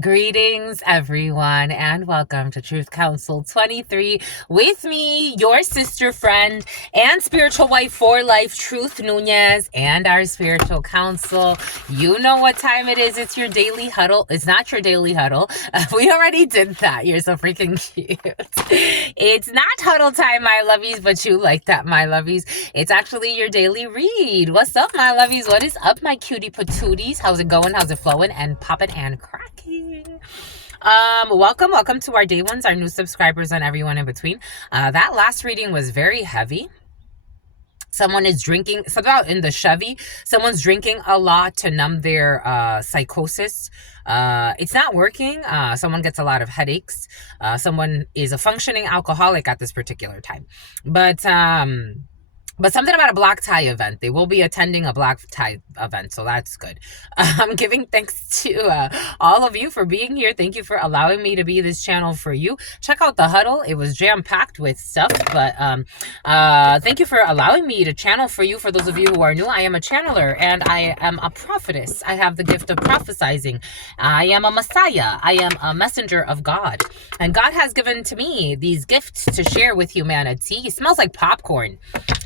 Greetings, everyone, and welcome to Truth Council 23 with me, your sister friend and spiritual wife for life, Truth Nuñez, and our spiritual council. You know what time it is. It's your daily huddle. It's not your daily huddle. We already did that. You're so freaking cute. It's not huddle time, my lovies, but you like that, my lovies. It's actually your daily read. What's up, my lovies? What is up, my cutie patooties? How's it going? How's it flowing? And popping and cracking. Welcome to our day ones, our new subscribers, and everyone in between. That last reading was very heavy. Someone is drinking, something out in the Chevy. Someone's drinking a lot to numb their psychosis. It's not working. Someone gets a lot of headaches. Someone is a functioning alcoholic at this particular time. But something about a black tie event. They will be attending a black tie event, so that's good. I'm giving thanks to all of you for being here. Thank you for allowing me to be this channel for you. Check out the huddle. It was jam-packed with stuff, but thank you for allowing me to channel for you. For those of you who are new, I am a channeler, and I am a prophetess. I have the gift of prophesizing. I am a messiah. I am a messenger of God, and God has given to me these gifts to share with humanity. It smells like popcorn.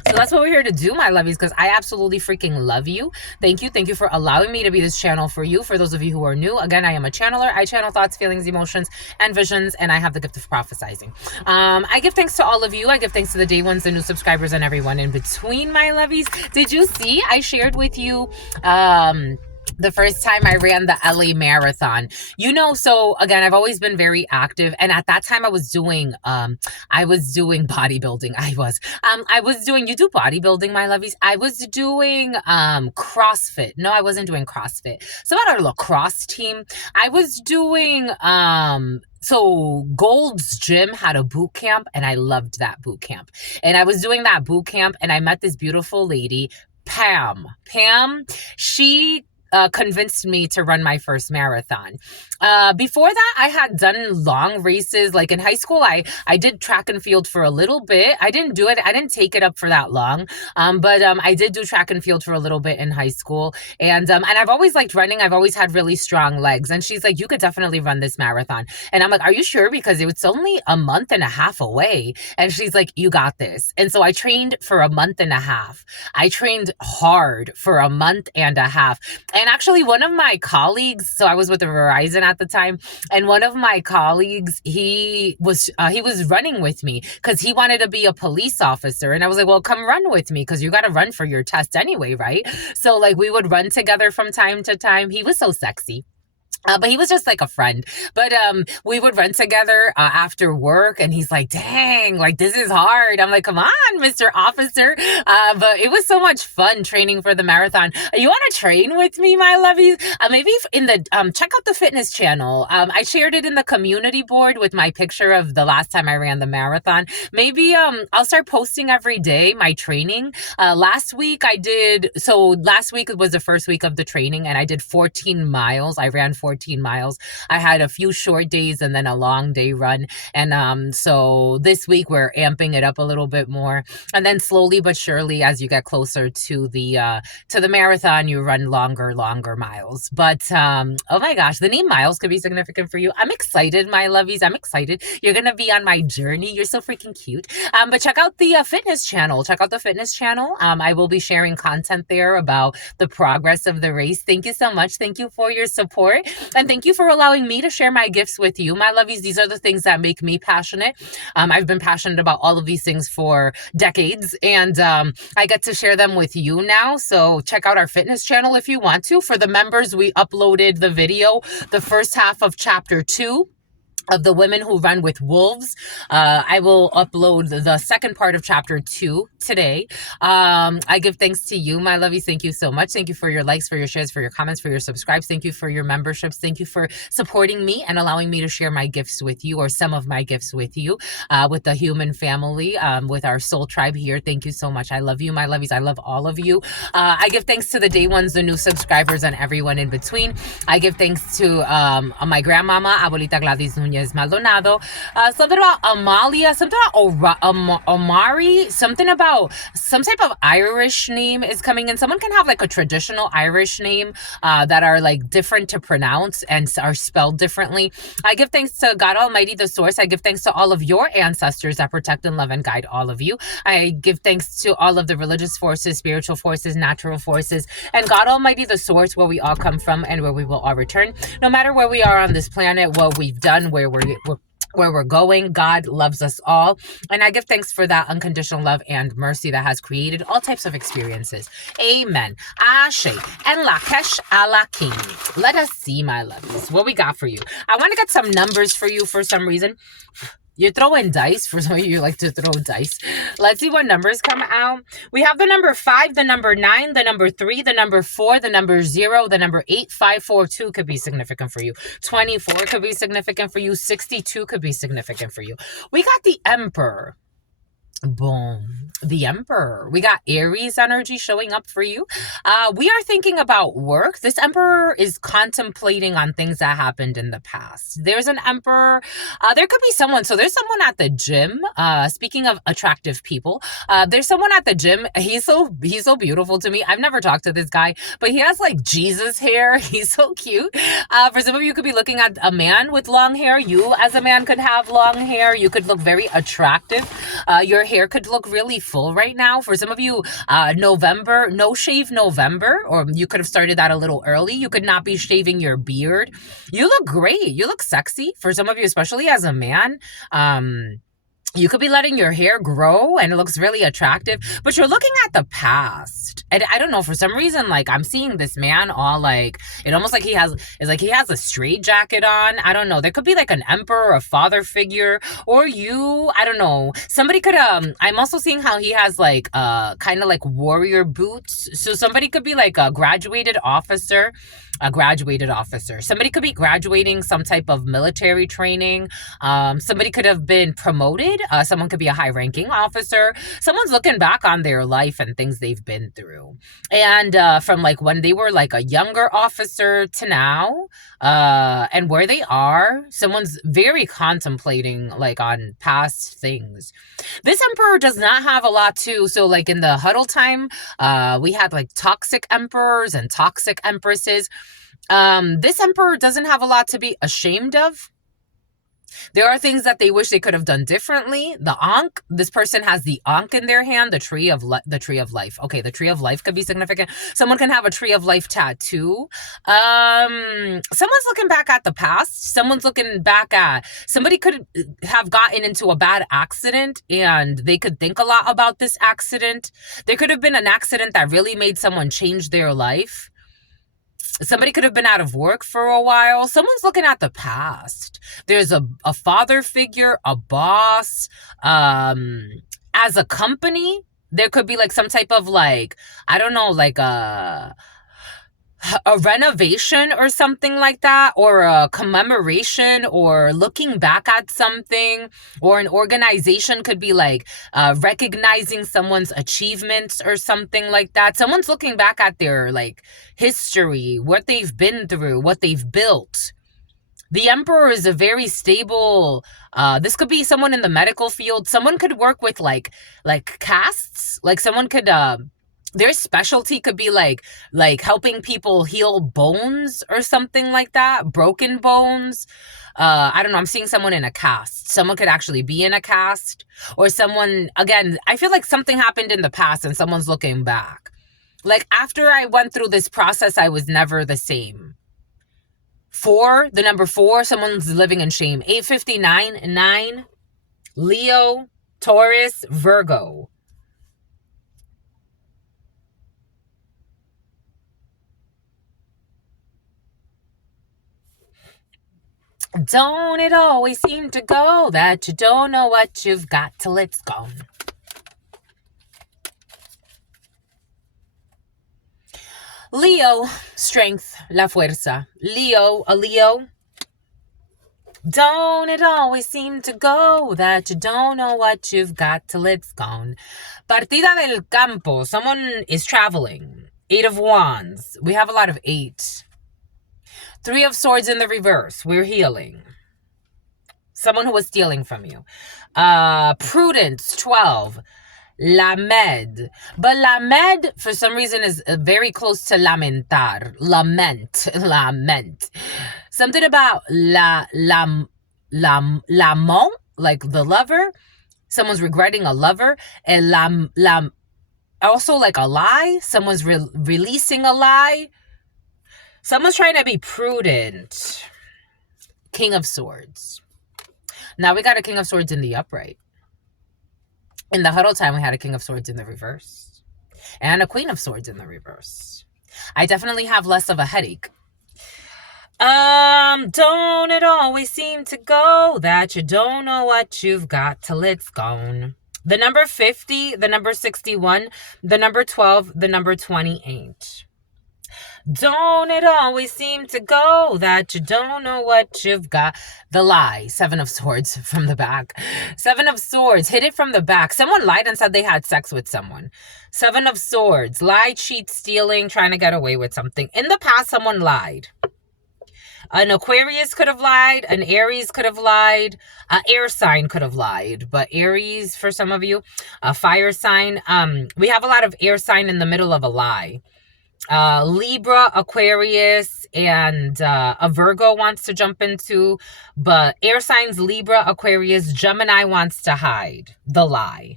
So that's what we're here to do, my lovies, because I absolutely freaking love you. Thank you. Thank you for allowing me to be this channel for you. For those of you who are new, again, I am a channeler. I channel thoughts, feelings, emotions, and visions, and I have the gift of prophesizing. I give thanks to all of you. I give thanks to the day ones, the new subscribers, and everyone in between, my lovies. Did you see I shared with you the first time I ran the LA marathon? So again, I've always been very active, and at that time I was doing bodybuilding. I was doing, you do bodybuilding, my lovies? I was doing CrossFit. No, I wasn't doing CrossFit. So about our lacrosse team, I was doing so Gold's Gym had a boot camp, and I loved that boot camp. And I was doing that boot camp, and I met this beautiful lady, Pam. She convinced me to run my first marathon. Before that, I had done long races. Like in high school, I did track and field for a little bit. I didn't do it. I didn't take it up for that long. But I did do track and field for a little bit in high school. And I've always liked running. I've always had really strong legs. And she's like, you could definitely run this marathon. And I'm like, are you sure? Because it's only a month and a half away. And she's like, you got this. And so I trained for a month and a half. I trained hard for a month and a half. And actually, one of my colleagues, so I was with Verizon at the time, and one of my colleagues, he was running with me because he wanted to be a police officer. And I was like, well, come run with me because you got to run for your test anyway, right? So like we would run together from time to time. He was so sexy. But he was just like a friend. But we would run together after work, and he's like, dang, like this is hard. I'm like, come on, Mr. Officer. But it was so much fun training for the marathon. You want to train with me, my lovies? Maybe in the check out the fitness channel. I shared it in the community board with my picture of the last time I ran the marathon. Maybe I'll start posting every day my training. Last week was the first week of the training, and I did 14 miles. I ran 14 miles. I had a few short days and then a long day run. And so this week we're amping it up a little bit more. And then slowly but surely, as you get closer to the marathon, you run longer miles. But oh my gosh, the name Miles could be significant for you. I'm excited, my lovies. I'm excited. You're gonna be on my journey. You're so freaking cute. But check out the fitness channel. I will be sharing content there about the progress of the race. Thank you so much. Thank you for your support. And thank you for allowing me to share my gifts with you, my lovies. These are the things that make me passionate. I've been passionate about all of these things for decades, and I get to share them with you now. So check out our fitness channel if you want to. For the members, we uploaded the video, the first half of chapter 2. Of the women who run with wolves. I will upload the second part of chapter 2 today. I give thanks to you, my lovies. Thank you so much. Thank you for your likes, for your shares, for your comments, for your subscribes. Thank you for your memberships. Thank you for supporting me and allowing me to share my gifts with you, or some of my gifts with you, with the human family, with our soul tribe here. Thank you so much. I love you, my lovies. I love all of you. I give thanks to the day ones, the new subscribers, and everyone in between. I give thanks to my grandmama, Abuelita Gladys Nuñez Nuñez Maldonado. Something about Amalia, something about Omari, something about some type of Irish name is coming in. Someone can have like a traditional Irish name that are like different to pronounce and are spelled differently. I give thanks to God Almighty, the source. I give thanks to all of your ancestors that protect and love and guide all of you. I give thanks to all of the religious forces, spiritual forces, natural forces, and God Almighty, the source, where we all come from and where we will all return. No matter where we are on this planet, what we've done, where we're going, God loves us all. And I give thanks for that unconditional love and mercy that has created all types of experiences. Amen. Ashe. And Lakesh Alakim. Let us see, my loves, what we got for you. I want to get some numbers for you for some reason. You're throwing dice. For some of you like to throw dice. Let's see what numbers come out. We have the number 5, the number 9, the number 3, the number 4, the number 0, the number 8, 5, 4, 2 could be significant for you. 24 could be significant for you. 62 could be significant for you. We got the Emperor. Boom. The Emperor. We got Aries energy showing up for you. We are thinking about work. This Emperor is contemplating on things that happened in the past. There's an Emperor. There could be someone. So there's someone at the gym. Speaking of attractive people, there's someone at the gym. He's so beautiful to me. I've never talked to this guy, but he has like Jesus hair. He's so cute. For some of you could be looking at a man with long hair. You as a man could have long hair. You could look very attractive. Your hair could look really full right now. For some of you, November, no shave November, or you could have started that a little early. You could not be shaving your beard. You look great. You look sexy. For some of you, especially as a man, you could be letting your hair grow and it looks really attractive, but you're looking at the past. And I don't know, for some reason, like I'm seeing this man all like, it almost like he has a straight jacket on. I don't know. There could be like an emperor, a father figure, or you, I don't know. Somebody could, I'm also seeing how he has like, kind of like warrior boots. So somebody could be like a graduated officer. Somebody could be graduating some type of military training. Somebody could have been promoted. Someone could be a high-ranking officer. Someone's looking back on their life and things they've been through. And from like when they were like a younger officer to now, and where they are, someone's very contemplating like on past things. This emperor does not have a lot to, so like in the huddle time, we had like toxic emperors and toxic empresses. This emperor doesn't have a lot to be ashamed of. There are things that they wish they could have done differently. The Ankh, this person has the Ankh in their hand, the tree of life. Okay, the tree of life could be significant. Someone can have a tree of life tattoo. Someone's looking back at the past. Someone's looking back at, somebody could have gotten into a bad accident and they could think a lot about this accident. There could have been an accident that really made someone change their life. Somebody could have been out of work for a while. Someone's looking at the past. There's a father figure, a boss. As a company, there could be like some type of like, I don't know, like a renovation or something like that, or a commemoration, or looking back at something, or an organization could be like recognizing someone's achievements or something like that. Someone's looking back at their like history, what they've been through, what they've built. The emperor is a very stable, this could be someone in the medical field. Someone could work with like casts, like someone could, their specialty could be like helping people heal bones or something like that, broken bones. I don't know, I'm seeing someone in a cast. Someone could actually be in a cast, or someone, again, I feel like something happened in the past and someone's looking back. Like after I went through this process, I was never the same. 4, the number 4, someone's living in shame. 859, 9, Leo, Taurus, Virgo. Don't it always seem to go that you don't know what you've got till it's gone? Leo, strength, la fuerza. Leo, a Leo. Don't it always seem to go that you don't know what you've got till it's gone? Partida del campo. Someone is traveling. 8 of Wands. We have a lot of 8. 3 of Swords in the reverse. We're healing. Someone who was stealing from you. Prudence, 12. Lamed. But lamed, for some reason, is very close to lamentar. Lament. Something about lamont, like the lover. Someone's regretting a lover. And also like a lie. Someone's releasing a lie. Someone's trying to be prudent. King of Swords. Now we got a King of Swords in the upright. In the huddle time, we had a King of Swords in the reverse. And a Queen of Swords in the reverse. I definitely have less of a headache. Don't it always seem to go that you don't know what you've got till it's gone. The number 50, the number 61, the number 12, the number 28. Don't it always seem to go that you don't know what you've got? The lie. 7 of Swords from the back. 7 of Swords. Hit it from the back. Someone lied and said they had sex with someone. 7 of Swords. Lie, cheat, stealing, trying to get away with something. In the past, someone lied. An Aquarius could have lied. An Aries could have lied. An air sign could have lied. But Aries, for some of you, a fire sign. We have a lot of air sign in the middle of a lie. Libra, Aquarius, and a Virgo wants to jump into, but air signs Libra, Aquarius, Gemini wants to hide the lie.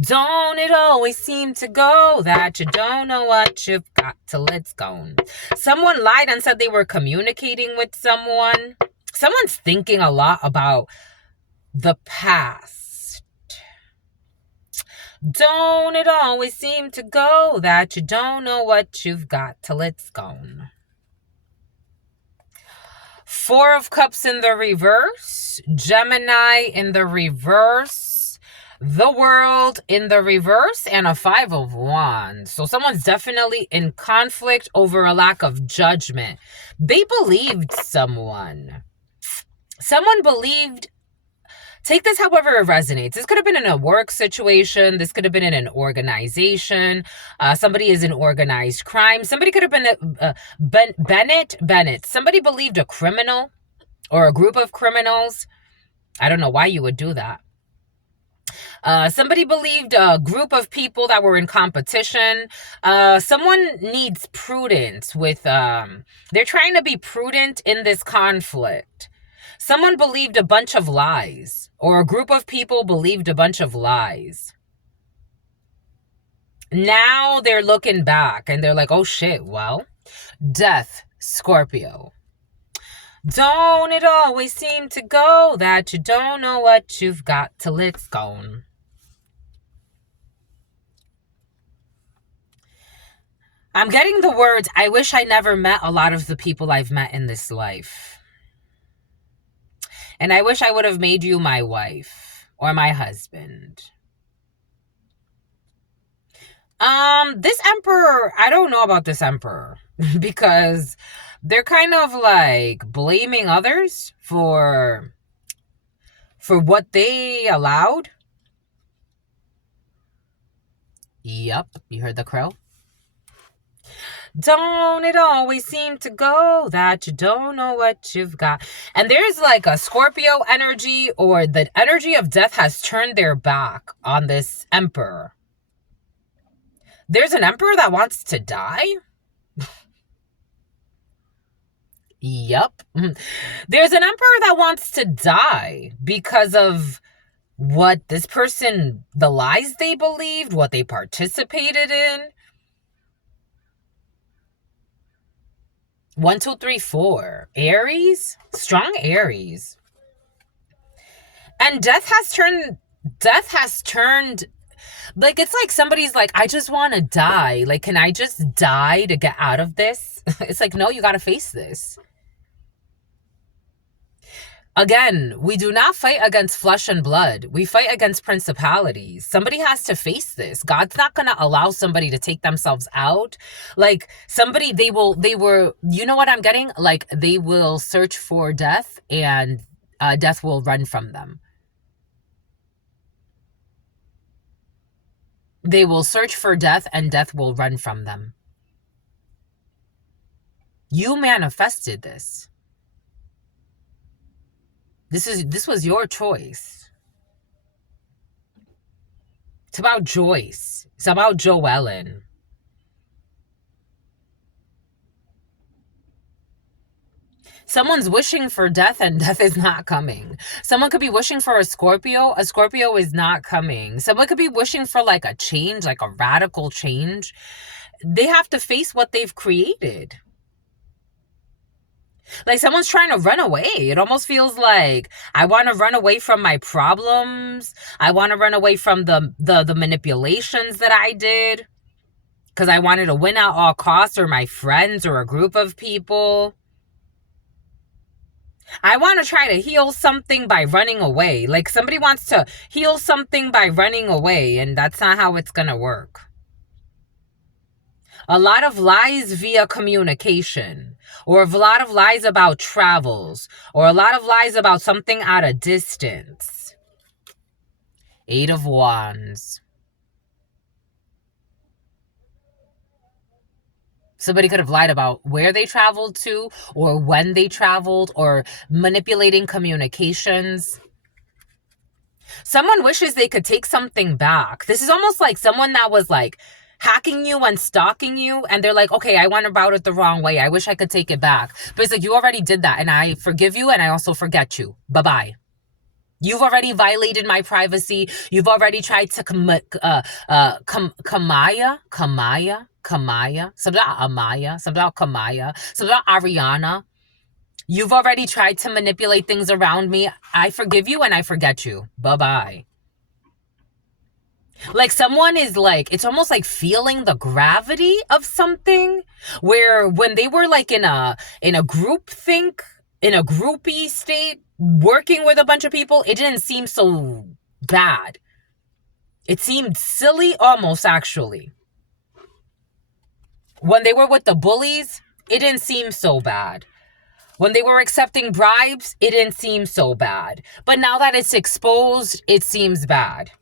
Don't it always seem to go that you don't know what you've got till it's gone? Someone lied and said they were communicating with someone. Someone's thinking a lot about the past. Don't it always seem to go that you don't know what you've got till it's gone? 4 of Cups in the reverse. Gemini in the reverse. The World in the reverse. And a 5 of Wands. So someone's definitely in conflict over a lack of judgment. They believed someone. Someone believed. Take this however it resonates. This could have been in a work situation. This could have been in an organization. Somebody is in organized crime. Somebody could have been Bennett. Somebody believed a criminal or a group of criminals. I don't know why you would do that. Somebody believed a group of people that were in competition. Someone needs prudence with, they're trying to be prudent in this conflict. Someone believed a bunch of lies, or a group of people believed a bunch of lies. Now they're looking back and they're like, oh shit, well, Death, Scorpio. Don't it always seem to go that you don't know what you've got till it's gone? I'm getting the words, I wish I never met a lot of the people I've met in this life. And I wish I would have made you my wife or my husband. This Emperor, I don't know about this Emperor because they're kind of like blaming others for what they allowed. Yup, you heard the crow? Don't it always seem to go that you don't know what you've got? And there's like a Scorpio energy, or the energy of death has turned their back on this Emperor. There's an Emperor that wants to die? Yup. There's an Emperor that wants to die because of what this person, the lies they believed, what they participated in. 1, 2, 3, 4. Aries? Strong Aries. And death has turned, like, it's like somebody's like, I just want to die. Like, can I just die to get out of this? It's like, no, you got to face this. Again, we do not fight against flesh and blood. We fight against principalities. Somebody has to face this. God's not going to allow somebody to take themselves out. Like somebody, you know what I'm getting? Like they will search for death and death will run from them. They will search for death and death will run from them. You manifested this. This was your choice. It's about Joyce. It's about Joellen. Someone's wishing for death and death is not coming. Someone could be wishing for a Scorpio. A Scorpio is not coming. Someone could be wishing for like a change, like a radical change. They have to face what they've created. Like someone's trying to run away. It almost feels like I want to run away from my problems. I want to run away from the manipulations that I did because I wanted to win at all costs, or my friends or a group of people. I want to try to heal something by running away. Like somebody wants to heal something by running away, and that's not how it's going to work. A lot of lies via communication, or a lot of lies about travels, or a lot of lies about something at a distance. 8 of Wands. Somebody could have lied about where they traveled to, or when they traveled, or manipulating communications. Someone wishes they could take something back. This is almost like someone that was like hacking you and stalking you, and they're like, okay, I went about it the wrong way. I wish I could take it back. But it's like, you already did that, and I forgive you, and I also forget you. Bye-bye. You've already violated my privacy. You've already tried to Kamaya, something about Amaya, something about Kamaya, something about Ariana. You've already tried to manipulate things around me. I forgive you and I forget you. Bye-bye. Like someone is like, it's almost like feeling the gravity of something, where when they were like in a group think, in a groupie state, working with a bunch of people, it didn't seem so bad. It seemed silly almost, actually. When they were with the bullies, it didn't seem so bad. When they were accepting bribes, it didn't seem so bad. But now that it's exposed, it seems bad.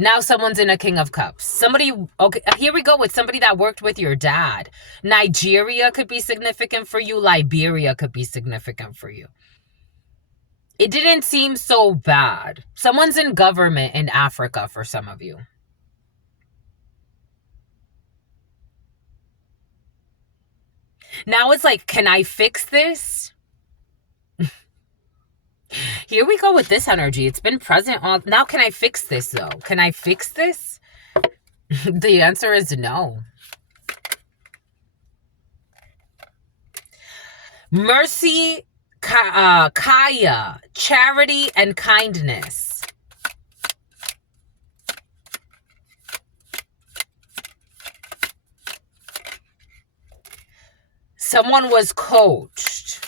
Now someone's in a King of Cups. Somebody, okay, here we go with somebody that worked with your dad. Nigeria could be significant for you. Liberia could be significant for you. It didn't seem so bad. Someone's in government in Africa for some of you. Now it's like, can I fix this? Here we go with this energy. It's been present all... Now, can I fix this, though? Can I fix this? The answer is no. Mercy, Kaya, charity, and kindness. Someone was coached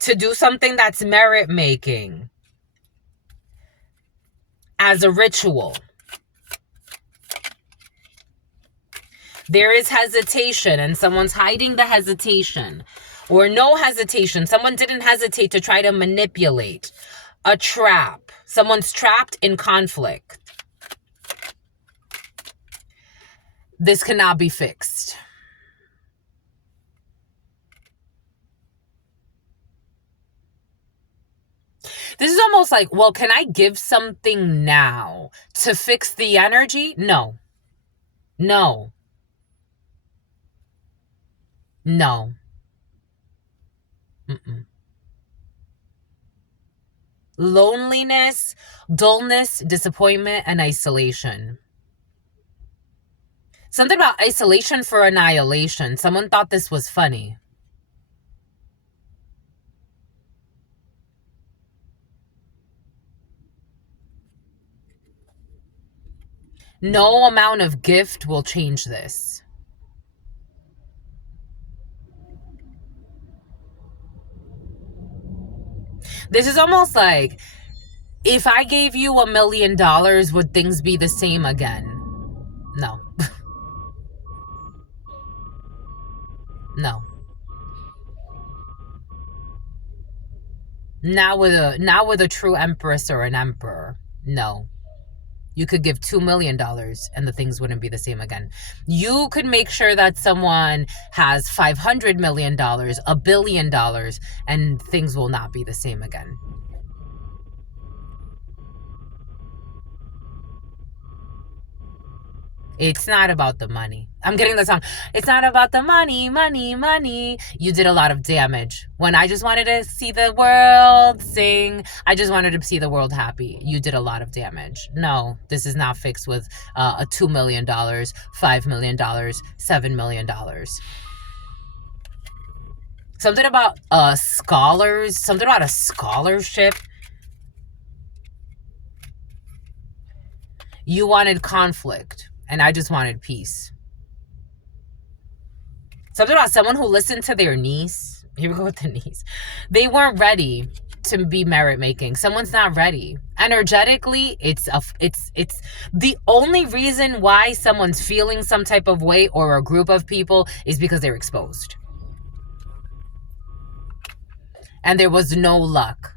to do something that's merit-making as a ritual. There is hesitation, and someone's hiding the hesitation. Or no hesitation. Someone didn't hesitate to try to manipulate. A trap. Someone's trapped in conflict. This cannot be fixed. This is almost like, well, can I give something now to fix the energy? No. No. No. Mm-mm. Loneliness, dullness, disappointment, and isolation. Something about isolation for annihilation. Someone thought this was funny. No amount of gift will change this. This is almost like, if I gave you $1 million, would things be the same again? No. No. Now with a true empress or an emperor. No. You could give $2 million and the things wouldn't be the same again. You could make sure that someone has $500 million, $1 billion, and things will not be the same again. It's not about the money. I'm getting the song. It's not about the money, money, money. You did a lot of damage. When I just wanted to see the world sing, I just wanted to see the world happy. You did a lot of damage. No, this is not fixed with a $2 million, $5 million, $7 million. Something about scholars, something about a scholarship. You wanted conflict. And I just wanted peace. Something about someone who listened to their niece. Here we go with the niece. They weren't ready to be merit making. Someone's not ready. Energetically, it's the only reason why someone's feeling some type of way, or a group of people, is because they're exposed. And there was no luck.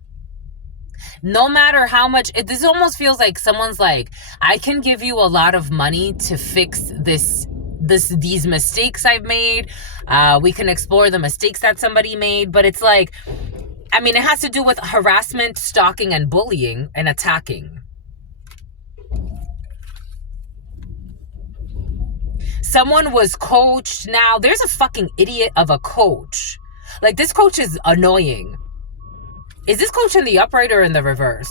No matter how much, this almost feels like someone's like, I can give you a lot of money to fix these mistakes I've made. We can explore the mistakes that somebody made, but it's like, I mean, it has to do with harassment, stalking, and bullying, and attacking. Someone was coached. Now, there's a fucking idiot of a coach. Like, this coach is annoying. Is this coach in the upright or in the reverse?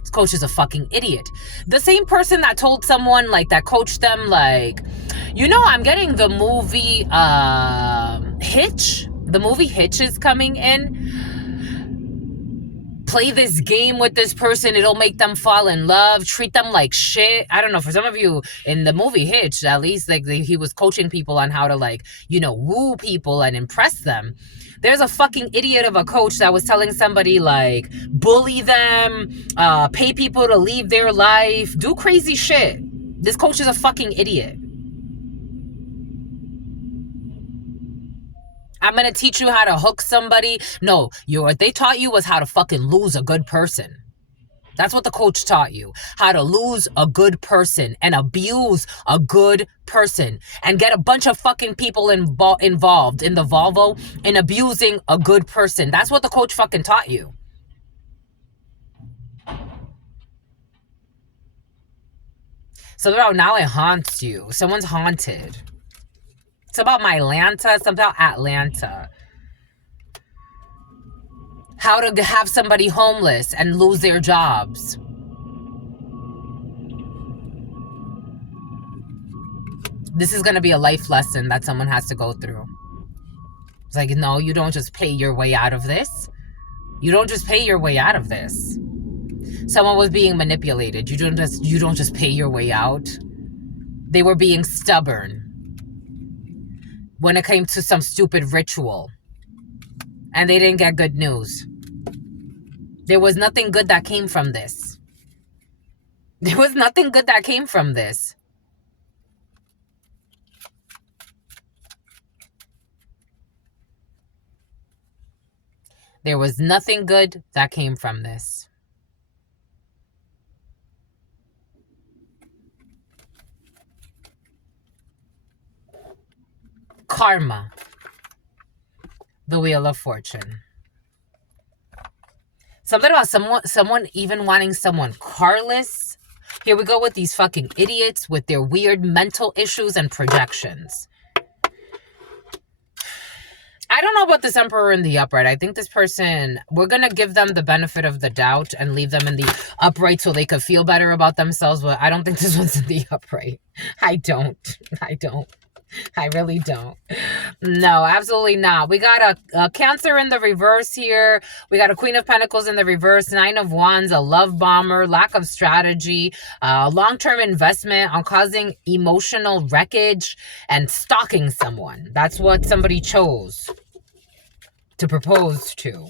This coach is a fucking idiot. The same person that told someone, like, that coached them, like, you know, I'm getting the movie Hitch. The movie Hitch is coming in. Play this game with this person. It'll make them fall in love. Treat them like shit. I don't know. For some of you, in the movie Hitch, at least, like, he was coaching people on how to, like, you know, woo people and impress them. There's a fucking idiot of a coach that was telling somebody, like, bully them, pay people to leave their life, do crazy shit. This coach is a fucking idiot. I'm going to teach you how to hook somebody. No, what they taught you was how to fucking lose a good person. That's what the coach taught you. How to lose a good person and abuse a good person and get a bunch of fucking people involved in the Volvo in abusing a good person. That's what the coach fucking taught you. So now it haunts you. Someone's haunted. It's about my Atlanta. Something about Atlanta. How to have somebody homeless and lose their jobs. This is going to be a life lesson that someone has to go through. It's like, no, you don't just pay your way out of this. You don't just pay your way out of this. Someone was being manipulated. You don't just pay your way out. They were being stubborn when it came to some stupid ritual. And they didn't get good news. There was nothing good that came from this. There was nothing good that came from this. There was nothing good that came from this. Karma. The Wheel of Fortune. Something about someone even wanting someone carless. Here we go with these fucking idiots with their weird mental issues and projections. I don't know about this Emperor in the upright. I think this person, we're going to give them the benefit of the doubt and leave them in the upright so they could feel better about themselves. But I don't think this one's in the upright. I don't. I really don't. No, absolutely not. We got a Cancer in the reverse here. We got a Queen of Pentacles in the reverse. 9 of Wands, a love bomber, lack of strategy, long-term investment on causing emotional wreckage and stalking someone. That's what somebody chose to propose to.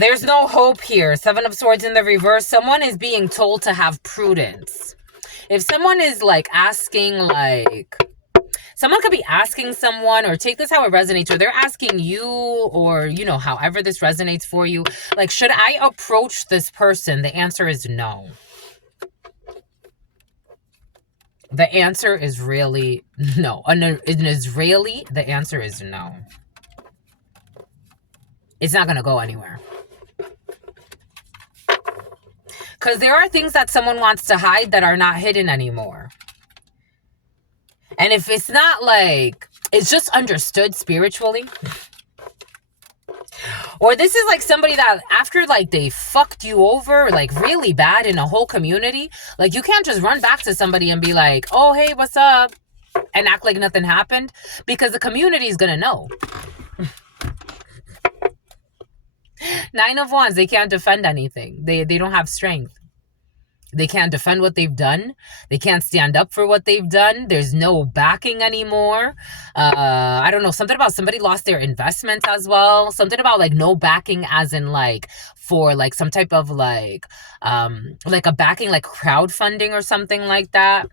There's no hope here. 7 of Swords in the reverse. Someone is being told to have prudence. If someone is like asking, like, Someone could be asking someone, or take this how it resonates, or they're asking you, or, you know, however this resonates for you. Like, should I approach this person? The answer is no. The answer is really no. An Israeli, the answer is no. It's not going to go anywhere. Because there are things that someone wants to hide that are not hidden anymore. And if it's not like, it's just understood spiritually. Or this is like somebody that after like they fucked you over like really bad in a whole community, like you can't just run back to somebody and be like, oh, hey, what's up? And act like nothing happened, because the community is going to know. 9 of Wands, they can't defend anything. They don't have strength. They can't defend what they've done. They can't stand up for what they've done. There's no backing anymore. I don't know. Something about somebody lost their investments as well. Something about like no backing as in like for like some type of like a backing, like crowdfunding or something like that.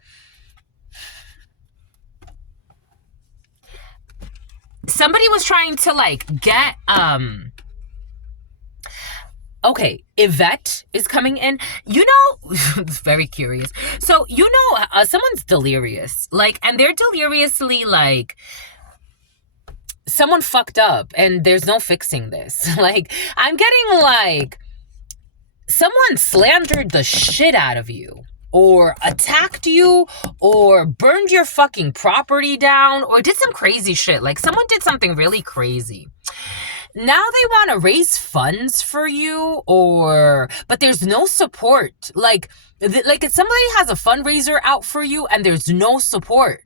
Somebody was trying to like get okay, Yvette is coming in. You know, it's very curious. So, you know, someone's delirious. Like, and they're deliriously like, someone fucked up and there's no fixing this. Like, I'm getting like, someone slandered the shit out of you, or attacked you, or burned your fucking property down, or did some crazy shit. Like, someone did something really crazy. Now they want to raise funds for you, but there's no support. Like if somebody has a fundraiser out for you and there's no support,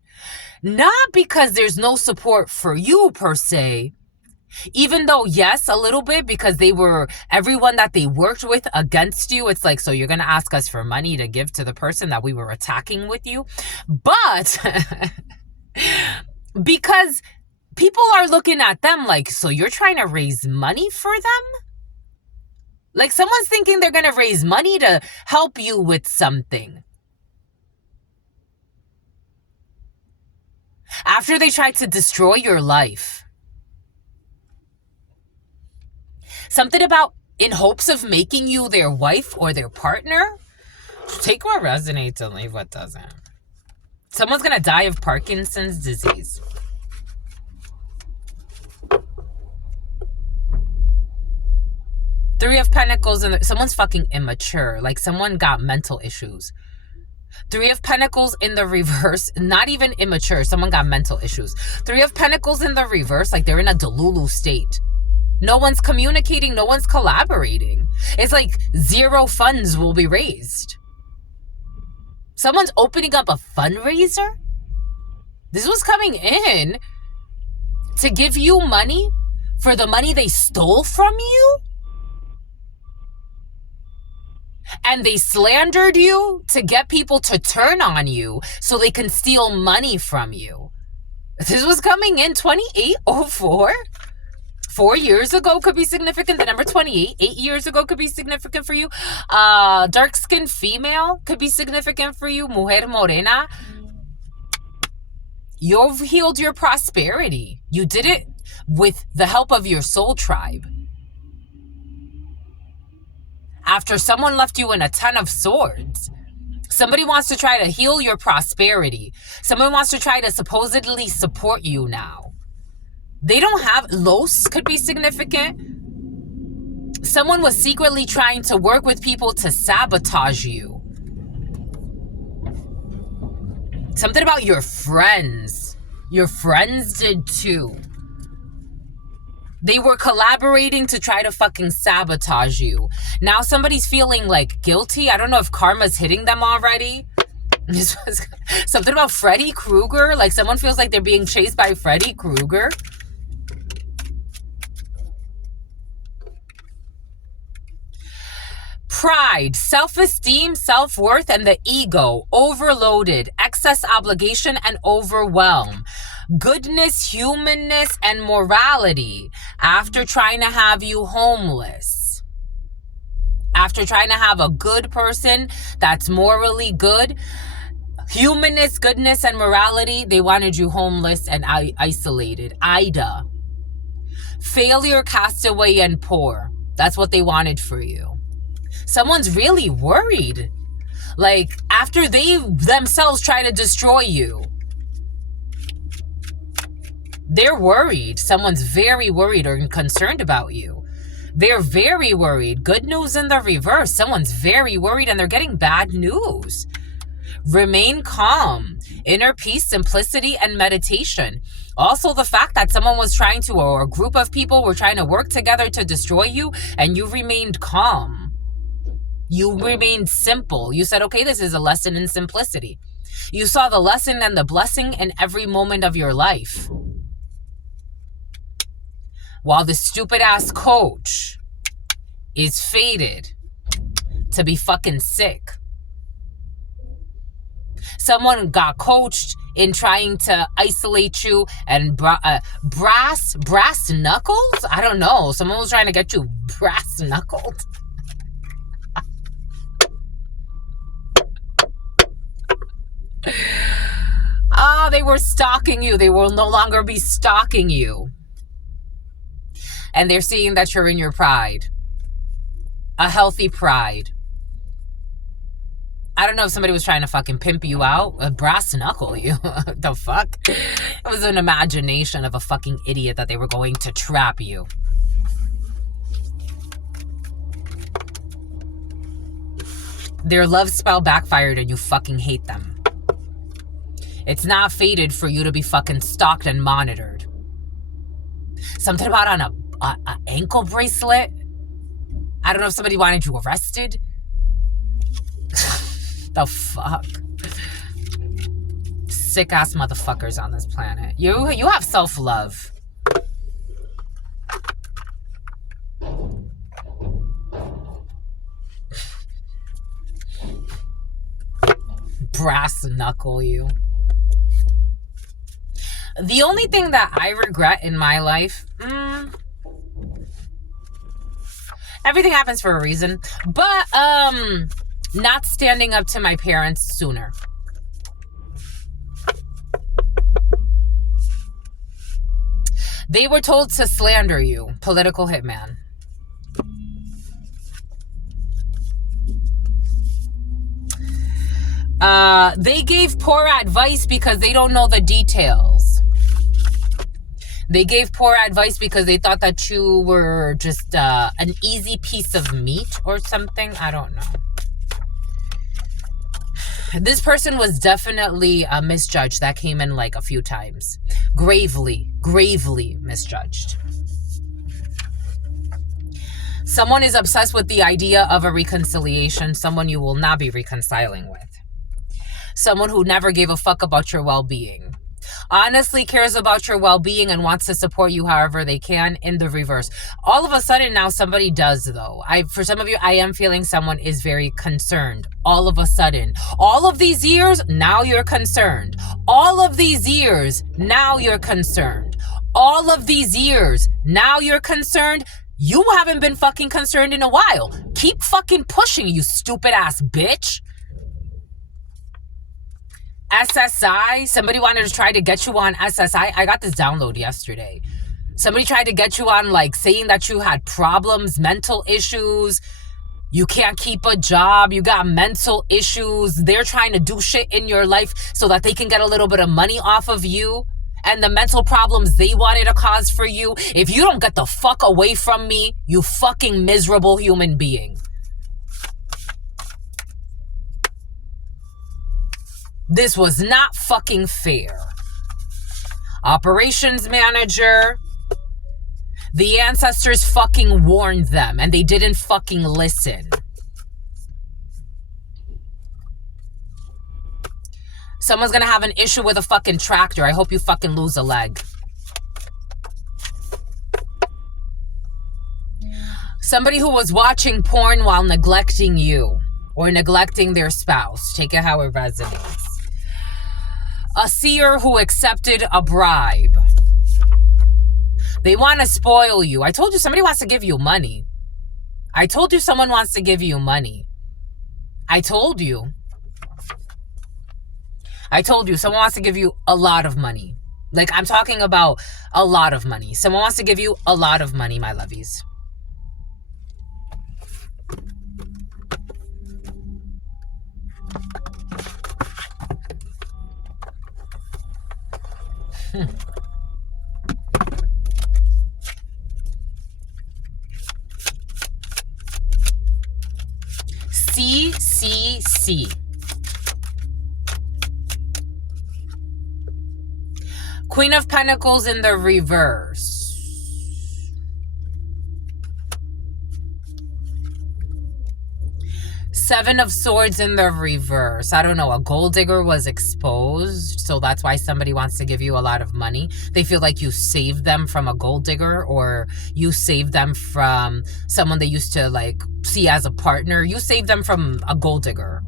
not because there's no support for you per se, even though, yes, a little bit, because everyone that they worked with against you, it's like, so you're going to ask us for money to give to the person that we were attacking with you. But because people are looking at them like, so you're trying to raise money for them? Like someone's thinking they're going to raise money to help you with something. After they tried to destroy your life. Something about in hopes of making you their wife or their partner. Take what resonates and leave what doesn't. Someone's going to die of Parkinson's disease. Three of Pentacles, and someone's fucking immature. Like someone got mental issues. Three of Pentacles in the reverse, not even immature. Someone got mental issues. Three of Pentacles in the reverse, like they're in a delulu state. No one's communicating. No one's collaborating. It's like zero funds will be raised. Someone's opening up a fundraiser. This was coming in to give you money for the money they stole from you. And they slandered you to get people to turn on you so they can steal money from you. This was coming in 2804. 4 years ago could be significant. The number 28, 8 years ago could be significant for you. Dark-skinned female could be significant for you. Mujer morena. You've healed your prosperity. You did it with the help of your soul tribe. After someone left you in a 10 of swords, somebody wants to try to heal your prosperity. Someone wants to try to supposedly support you now. They don't have, Los could be significant. Someone was secretly trying to work with people to sabotage you. Something about your friends. Your friends did too. They were collaborating to try to fucking sabotage you. Now somebody's feeling like guilty. I don't know if karma's hitting them already. This was something about Freddy Krueger. Like someone feels like they're being chased by Freddy Krueger. Pride, self-esteem, self-worth, and the ego. Overloaded, excess obligation, and overwhelm. Goodness, humanness, and morality after trying to have you homeless. After trying to have a good person that's morally good, Humanness, goodness, and morality, they wanted you homeless and isolated. Ida. Failure, castaway, and poor. That's what they wanted for you. Someone's really worried. Like, after they themselves try to destroy you, they're worried. Someone's very worried or concerned about you. They're very worried. Good news in the reverse. Someone's very worried and they're getting bad news. Remain calm. Inner peace, simplicity, and meditation. Also, the fact that someone was trying to, or a group of people were trying to work together to destroy you, and you remained calm. You remained simple. You said, okay, this is a lesson in simplicity. You saw the lesson and the blessing in every moment of your life. While the stupid ass coach is fated to be fucking sick. Someone got coached in trying to isolate you and brass knuckles? I don't know. Someone was trying to get you brass knuckled. They were stalking you. They will no longer be stalking you. And they're seeing that you're in your pride. A healthy pride. I don't know if somebody was trying to fucking pimp you out, brass knuckle you. The fuck? It was an imagination of a fucking idiot that they were going to trap you. Their love spell backfired and you fucking hate them. It's not fated for you to be fucking stalked and monitored. Something about on a ankle bracelet. I don't know if somebody wanted you arrested. The fuck? Sick ass motherfuckers on this planet. You have self-love. Brass knuckle you. The only thing that I regret in my life, everything happens for a reason, but not standing up to my parents sooner. They were told to slander you, political hitman. They gave poor advice because they don't know the details. They gave poor advice because they thought that you were just an easy piece of meat or something. I don't know. This person was definitely misjudged. That came in like a few times. Gravely misjudged. Someone is obsessed with the idea of a reconciliation. Someone you will not be reconciling with. Someone who never gave a fuck about your well-being. Honestly cares about your well-being and wants to support you however they can. In the reverse. All of a sudden now somebody does though. For some of you, I am feeling someone is very concerned. All of a sudden. All of these years, now you're concerned. All of these years, now you're concerned. All of these years, now you're concerned. You haven't been fucking concerned in a while. Keep fucking pushing, you stupid ass bitch. SSI, somebody wanted to try to get you on SSI. I got this download yesterday. Somebody tried to get you on, like, saying that you had problems, mental issues. You can't keep a job. You got mental issues. They're trying to do shit in your life so that they can get a little bit of money off of you. And the mental problems they wanted to cause for you. If you don't get the fuck away from me, you fucking miserable human being. This was not fucking fair. Operations manager. The ancestors fucking warned them and they didn't fucking listen. Someone's gonna have an issue with a fucking tractor. I hope you fucking lose a leg. Somebody who was watching porn while neglecting you or neglecting their spouse. Take it how it resonates. A seer who accepted a bribe. They want to spoil you. I told you somebody wants to give you money. I told you someone wants to give you money. I told you. I told you, someone wants to give you a lot of money. Like, I'm talking about a lot of money. Someone wants to give you a lot of money, my lovies. C. Queen of Pentacles in the reverse. Seven of Swords in the reverse. I don't know. A gold digger was exposed, so that's why somebody wants to give you a lot of money. They feel like you saved them from a gold digger, or you saved them from someone they used to like see as a partner. You saved them from a gold digger.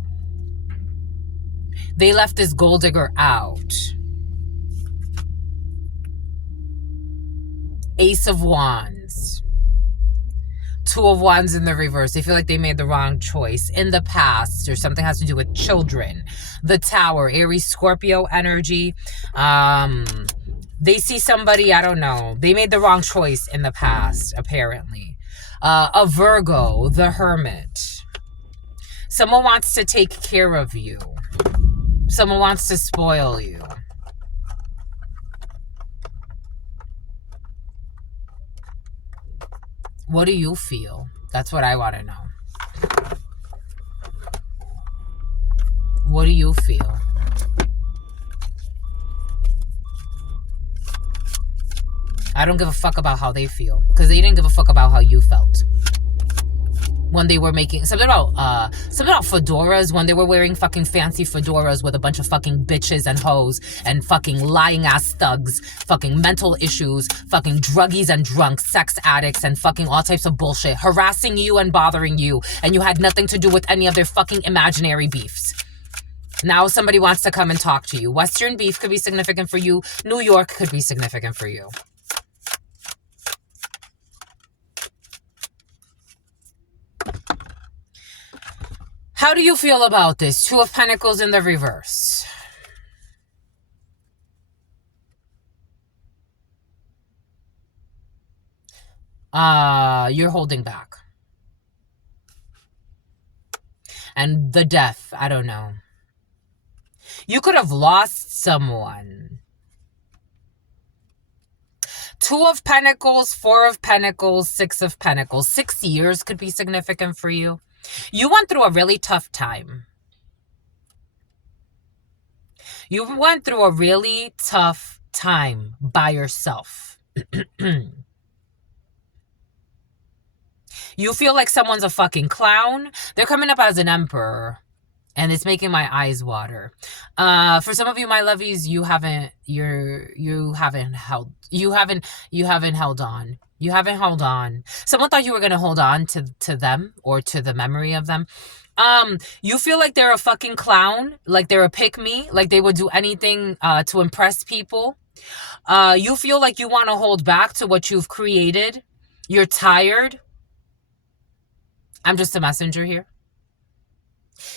They left this gold digger out. Ace of Wands. Two of Wands in the reverse. They feel like they made the wrong choice in the past, or something has to do with children. The Tower, Aries, Scorpio energy. They see somebody, I don't know. They made the wrong choice in the past, apparently. A Virgo, the Hermit. Someone wants to take care of you. Someone wants to spoil you. What do you feel? That's what I want to know. What do you feel? I don't give a fuck about how they feel, because they didn't give a fuck about how you felt when they were making something about fedoras, when they were wearing fucking fancy fedoras with a bunch of fucking bitches and hoes and fucking lying ass thugs, fucking mental issues, fucking druggies and drunks, sex addicts and fucking all types of bullshit, harassing you and bothering you, and you had nothing to do with any of their fucking imaginary beefs. Now somebody wants to come and talk to you. Western beef could be significant for you. New York could be significant for you. How do you feel about this? Two of Pentacles in the reverse. You're holding back. And the Death, I don't know. You could have lost someone. Two of Pentacles, Four of Pentacles, Six of Pentacles. 6 years could be significant for you. You went through a really tough time. You went through a really tough time by yourself. You feel like someone's a fucking clown. They're coming up as an emperor, and it's making my eyes water. For some of you, my lovies, you haven't held on. You haven't held on. Someone thought you were going to hold on to them, or to the memory of them. You feel like they're a fucking clown, like they're a pick-me, like they would do anything to impress people. You feel like you want to hold back to what you've created. You're tired. I'm just a messenger here.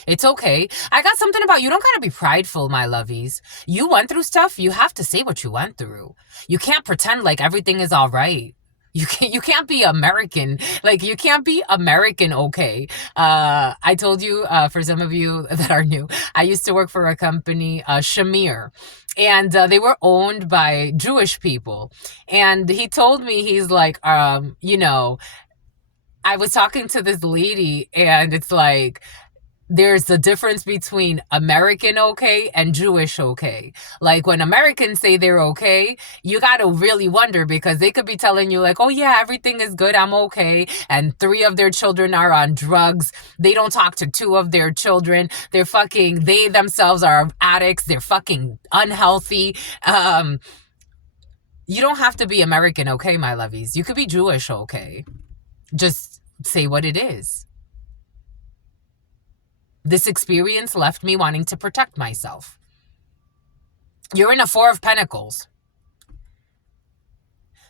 It's okay. I got something about you. Don't gotta be prideful, my lovies. You went through stuff. You have to say what you went through. You can't pretend like everything is all right. You can't be American. Like, you can't be American, okay? I told you, for some of you that are new, I used to work for a company, Shamir, and they were owned by Jewish people. And he told me, he's like, you know, I was talking to this lady, and it's like, there's the difference between American okay and Jewish okay. Like, when Americans say they're okay, you got to really wonder, because they could be telling you like, oh yeah, everything is good, I'm okay. And 3 of their children are on drugs. They don't talk to 2 of their children. They themselves are addicts. They're fucking unhealthy. You don't have to be American okay, my lovies. You could be Jewish okay. Just say what it is. This experience left me wanting to protect myself. You're in a Four of Pentacles.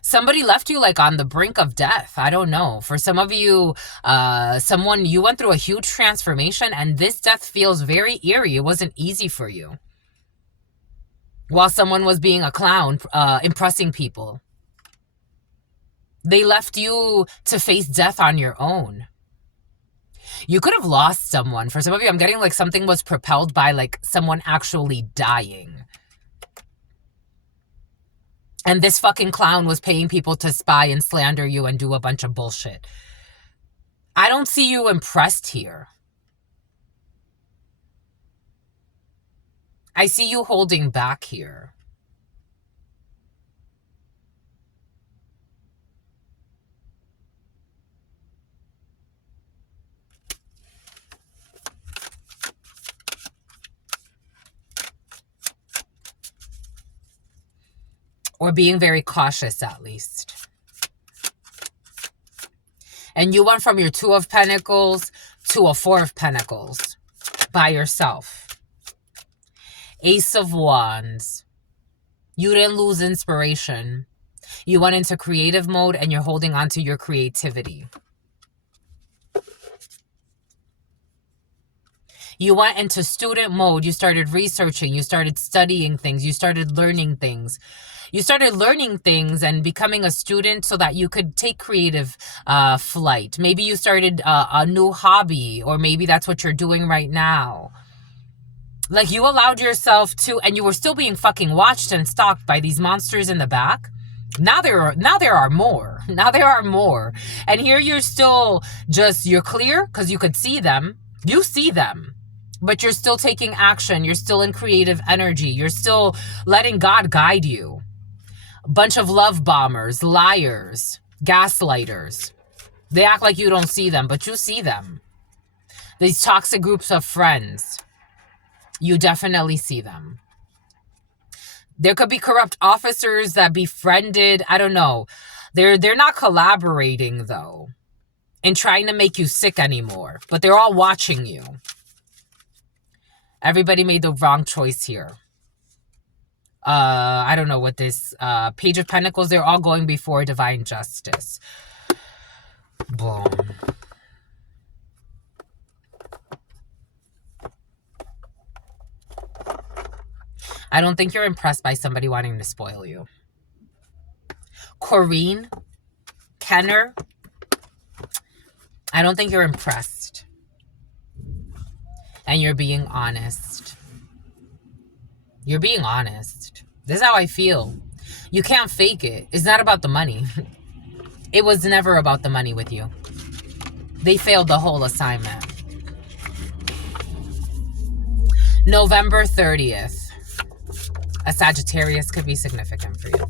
Somebody left you like on the brink of death. I don't know. For some of you, you went through a huge transformation, and this death feels very eerie. It wasn't easy for you. while someone was being a clown, impressing people. They left you to face death on your own. You could have lost someone. For some of you, I'm getting like something was propelled by like someone actually dying. And this fucking clown was paying people to spy and slander you and do a bunch of bullshit. I don't see you impressed here. I see you holding back here. Or being very cautious, at least. And you went from your Two of Pentacles to a Four of Pentacles by yourself. Ace of Wands. You didn't lose inspiration. You went into creative mode and you're holding on to your creativity. You went into student mode. You started researching. You started studying things. You started learning things. You started learning things and becoming a student so that you could take creative flight. Maybe you started a new hobby, or maybe that's what you're doing right now. Like, you allowed yourself to, and you were still being fucking watched and stalked by these monsters in the back. Now there are more. Now there are more. And here you're still just, you're clear because you could see them. You see them. But you're still taking action. You're still in creative energy. You're still letting God guide you. A bunch of love bombers, liars, gaslighters. They act like you don't see them, but you see them. These toxic groups of friends. You definitely see them. There could be corrupt officers that befriended, I don't know. They're not collaborating, though, and trying to make you sick anymore. But they're all watching you. Everybody made the wrong choice here. I don't know what this Page of Pentacles, they're all going before divine justice. Boom. I don't think you're impressed by somebody wanting to spoil you. Corrine, Kenner, I don't think you're impressed. And you're being honest. You're being honest. This is how I feel. You can't fake it. It's not about the money. It was never about the money with you. They failed the whole assignment. November 30th. A Sagittarius could be significant for you.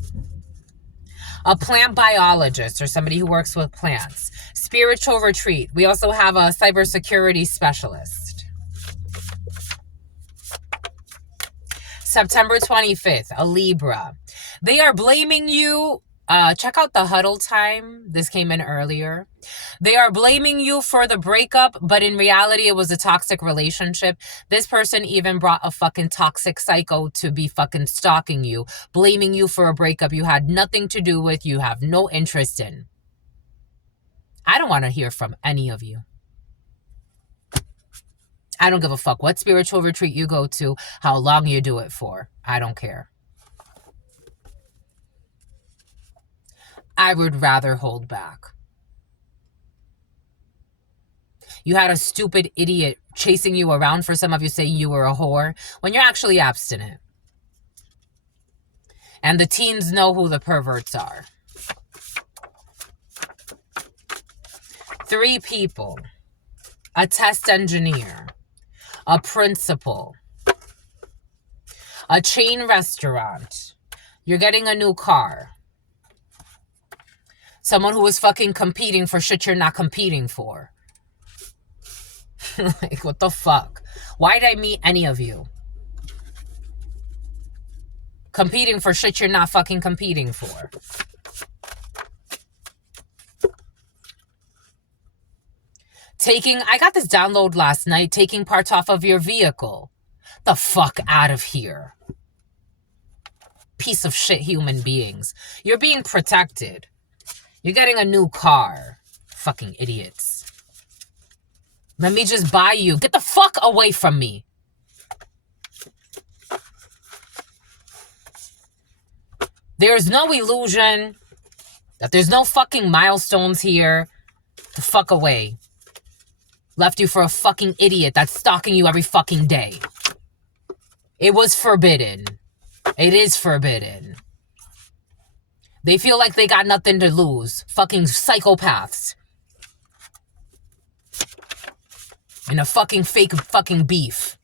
A plant biologist or somebody who works with plants. Spiritual retreat. We also have a cybersecurity specialist. September 25th, a Libra. They are blaming you. Check out the huddle time. This came in earlier. They are blaming you for the breakup, but in reality, it was a toxic relationship. This person even brought a fucking toxic psycho to be fucking stalking you, blaming you for a breakup you had nothing to do with, you have no interest in. I don't want to hear from any of you. I don't give a fuck what spiritual retreat you go to, how long you do it for. I don't care. I would rather hold back. You had a stupid idiot chasing you around, for some of you saying you were a whore, when you're actually abstinent. And the teens know who the perverts are. 3 people. A test engineer. A principal. A chain restaurant. You're getting a new car. Someone who is fucking competing for shit you're not competing for. Like, what the fuck? Why did I meet any of you? Competing for shit you're not fucking competing for. I got this download last night, taking parts off of your vehicle. The fuck out of here. Piece of shit human beings. You're being protected. You're getting a new car. Fucking idiots. Let me just buy you. Get the fuck away from me. There's no illusion that there's no fucking milestones here to fuck away. Left you for a fucking idiot that's stalking you every fucking day. It was forbidden. It is forbidden. They feel like they got nothing to lose. Fucking psychopaths. In a fucking fake fucking beef.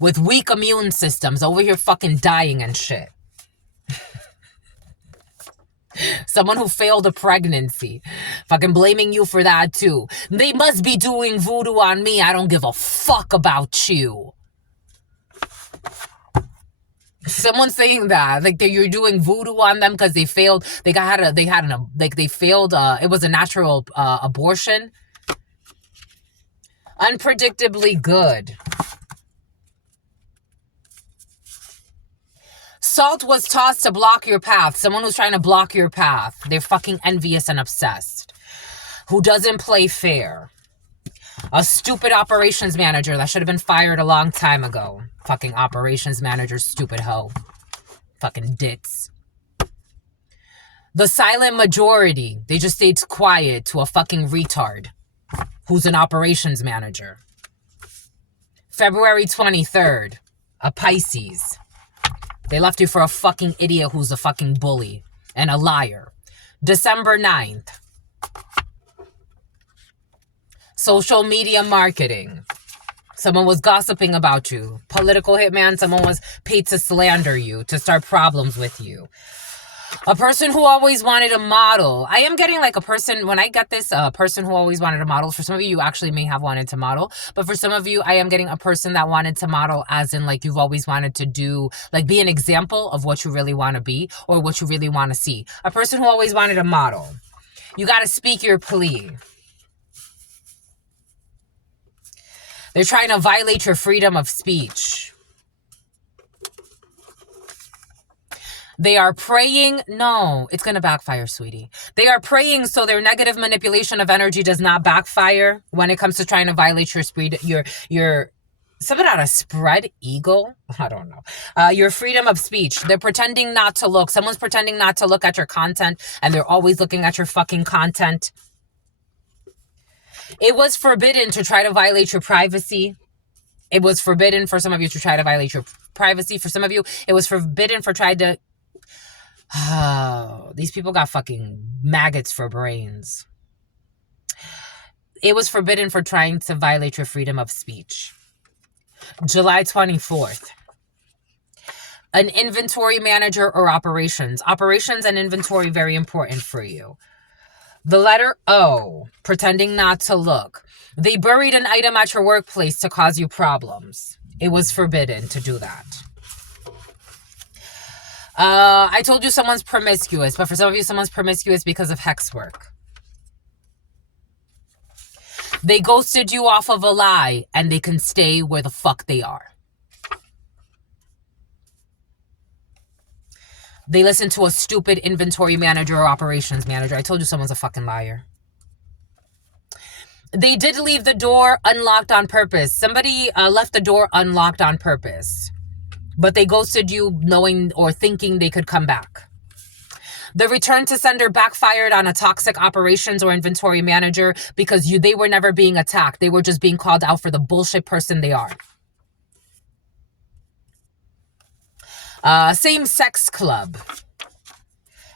With weak immune systems over here fucking dying and shit. Someone who failed a pregnancy. Fucking blaming you for that too. They must be doing voodoo on me. I don't give a fuck about you. Someone saying that, like you're doing voodoo on them because they failed. It was a natural abortion. Unpredictably good. Salt was tossed to block your path. Someone who's trying to block your path. They're fucking envious and obsessed. Who doesn't play fair. A stupid operations manager that should have been fired a long time ago. Fucking operations manager, stupid hoe. Fucking dicks. The silent majority. They just stayed quiet to a fucking retard. Who's an operations manager. February 23rd. A Pisces. They left you for a fucking idiot who's a fucking bully and a liar. December 9th. Social media marketing. Someone was gossiping about you. Political hitman. Someone was paid to slander you, to start problems with you. A person who always wanted a model. I am getting like a person, when I get this, a person who always wanted a model. For some of you actually may have wanted to model. But for some of you, I am getting a person that wanted to model as in like you've always wanted to do, like be an example of what you really want to be or what you really want to see. A person who always wanted a model. You got to speak your plea. They're trying to violate your freedom of speech. They are praying. No, it's going to backfire, sweetie. They are praying so their negative manipulation of energy does not backfire when it comes to trying to violate your speed, your something out of spread eagle. I don't know. Your freedom of speech. They're pretending not to look. Someone's pretending not to look at your content and they're always looking at your fucking content. It was forbidden to try to violate your privacy. It was forbidden for some of you to try to violate your privacy. For some of you, it was forbidden for trying to... Oh, these people got fucking maggots for brains. It was forbidden for trying to violate your freedom of speech. July 24th. An inventory manager or operations. Operations and inventory, very important for you. The letter O, pretending not to look. They buried an item at your workplace to cause you problems. It was forbidden to do that. I told you someone's promiscuous, but for some of you, someone's promiscuous because of hex work. They ghosted you off of a lie, and they can stay where the fuck they are. They listen to a stupid inventory manager or operations manager. I told you someone's a fucking liar. They did leave the door unlocked on purpose. Somebody left the door unlocked on purpose. But they ghosted you knowing or thinking they could come back. The return to sender backfired on a toxic operations or inventory manager because they were never being attacked. They were just being called out for the bullshit person they are. Same-sex club.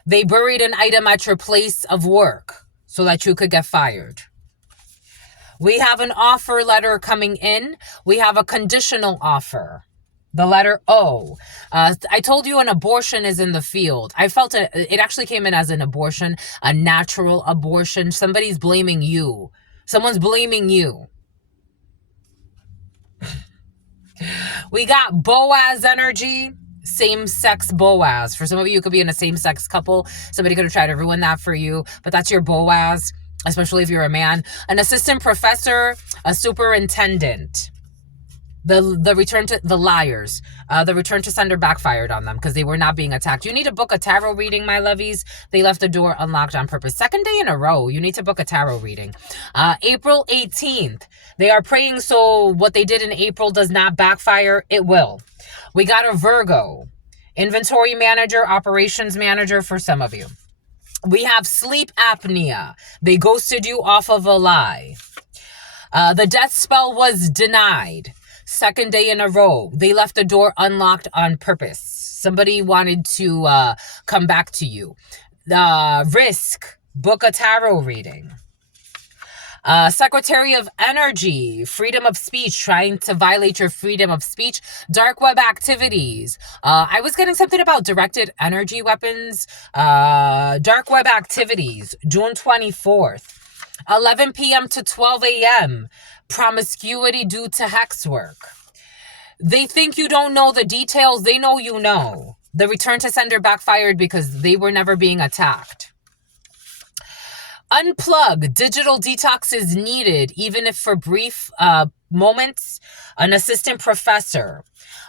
They buried an item at your place of work so that you could get fired. We have an offer letter coming in. We have a conditional offer. The letter O. I told you an abortion is in the field. I felt it actually came in as an abortion, a natural abortion. Somebody's blaming you. Someone's blaming you. We got Boaz energy. Same-sex Boaz. For some of you, it could be in a same-sex couple. Somebody could have tried to ruin that for you, but that's your Boaz, especially if you're a man. An assistant professor, a superintendent. The return to the liars. The return to sender backfired on them because they were not being attacked. You need to book a tarot reading, my lovies. They left the door unlocked on purpose. Second day in a row, you need to book a tarot reading. April 18th, they are praying so what they did in April does not backfire. It will. We got a Virgo. Inventory manager, operations manager for some of you. We have sleep apnea. They ghosted you off of a lie. The death spell was denied. Second day in a row. They left the door unlocked on purpose. Somebody wanted to come back to you. Risk. Book a tarot reading. Secretary of Energy, freedom of speech, trying to violate your freedom of speech. Dark web activities. I was getting something about directed energy weapons. Dark web activities, June 24th. 11 p.m. to 12 a.m. Promiscuity due to hex work. They think you don't know the details. They know you know. The return to sender backfired because they were never being attacked. Unplug. Digital detox is needed, even if for brief moments. An assistant professor.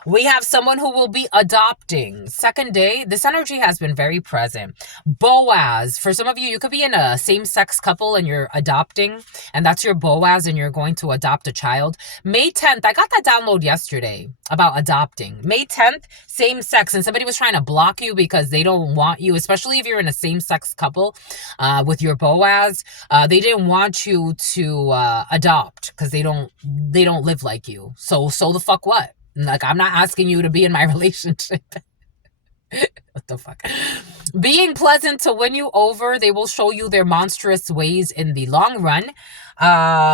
We have someone who will be adopting. Second day, this energy has been very present. Boaz. For some of you, you could be in a same-sex couple and you're adopting, and that's your Boaz, and you're going to adopt a child. May 10th, I got that download yesterday about adopting. May 10th, same sex, and somebody was trying to block you because they don't want you, especially if you're in a same-sex couple with your Boaz. They didn't want you to adopt because they don't live like you. So the fuck what? Like, I'm not asking you to be in my relationship. What the fuck? Being pleasant to win you over. They will show you their monstrous ways in the long run.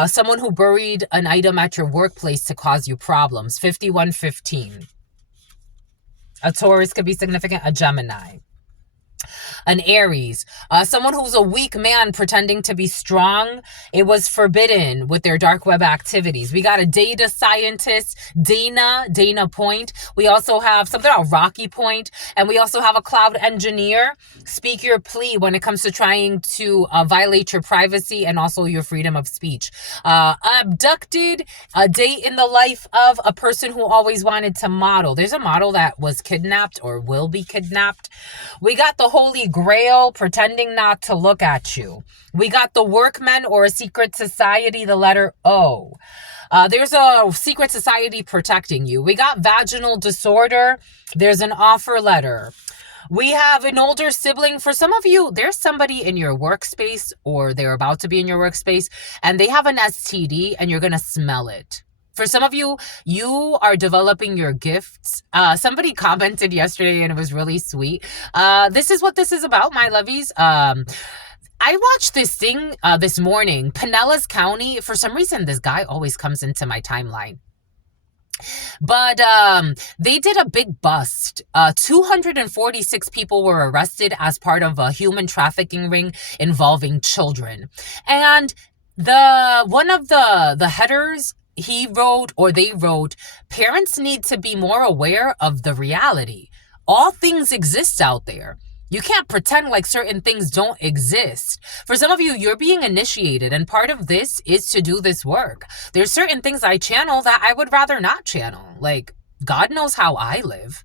Someone who buried an item at your workplace to cause you problems. 5115. A Taurus could be significant. A Gemini. An Aries, someone who's a weak man pretending to be strong. It was forbidden with their dark web activities. We got a data scientist, Dana Point. We also have something about Rocky Point, and we also have a cloud engineer. Speak your plea when it comes to trying to violate your privacy and also your freedom of speech. Abducted, a day in the life of a person who always wanted to model. There's a model that was kidnapped or will be kidnapped. We got the Holy Grail, pretending not to look at you. We got the workmen or a secret society, the letter O. There's a secret society protecting you. We got vaginal disorder. There's an offer letter. We have an older sibling. For some of you, there's somebody in your workspace or they're about to be in your workspace and they have an STD and you're going to smell it. For some of you, you are developing your gifts. Somebody commented yesterday and it was really sweet. This is what this is about, my lovies. I watched this thing this morning, Pinellas County. For some reason, this guy always comes into my timeline. But they did a big bust. 246 people were arrested as part of a human trafficking ring involving children. And one of the headers, they wrote, parents need to be more aware of the reality. All things exist out there. You can't pretend like certain things don't exist. For some of you, you're being initiated, and part of this is to do this work. There's certain things I channel that I would rather not channel. Like, God knows how I live.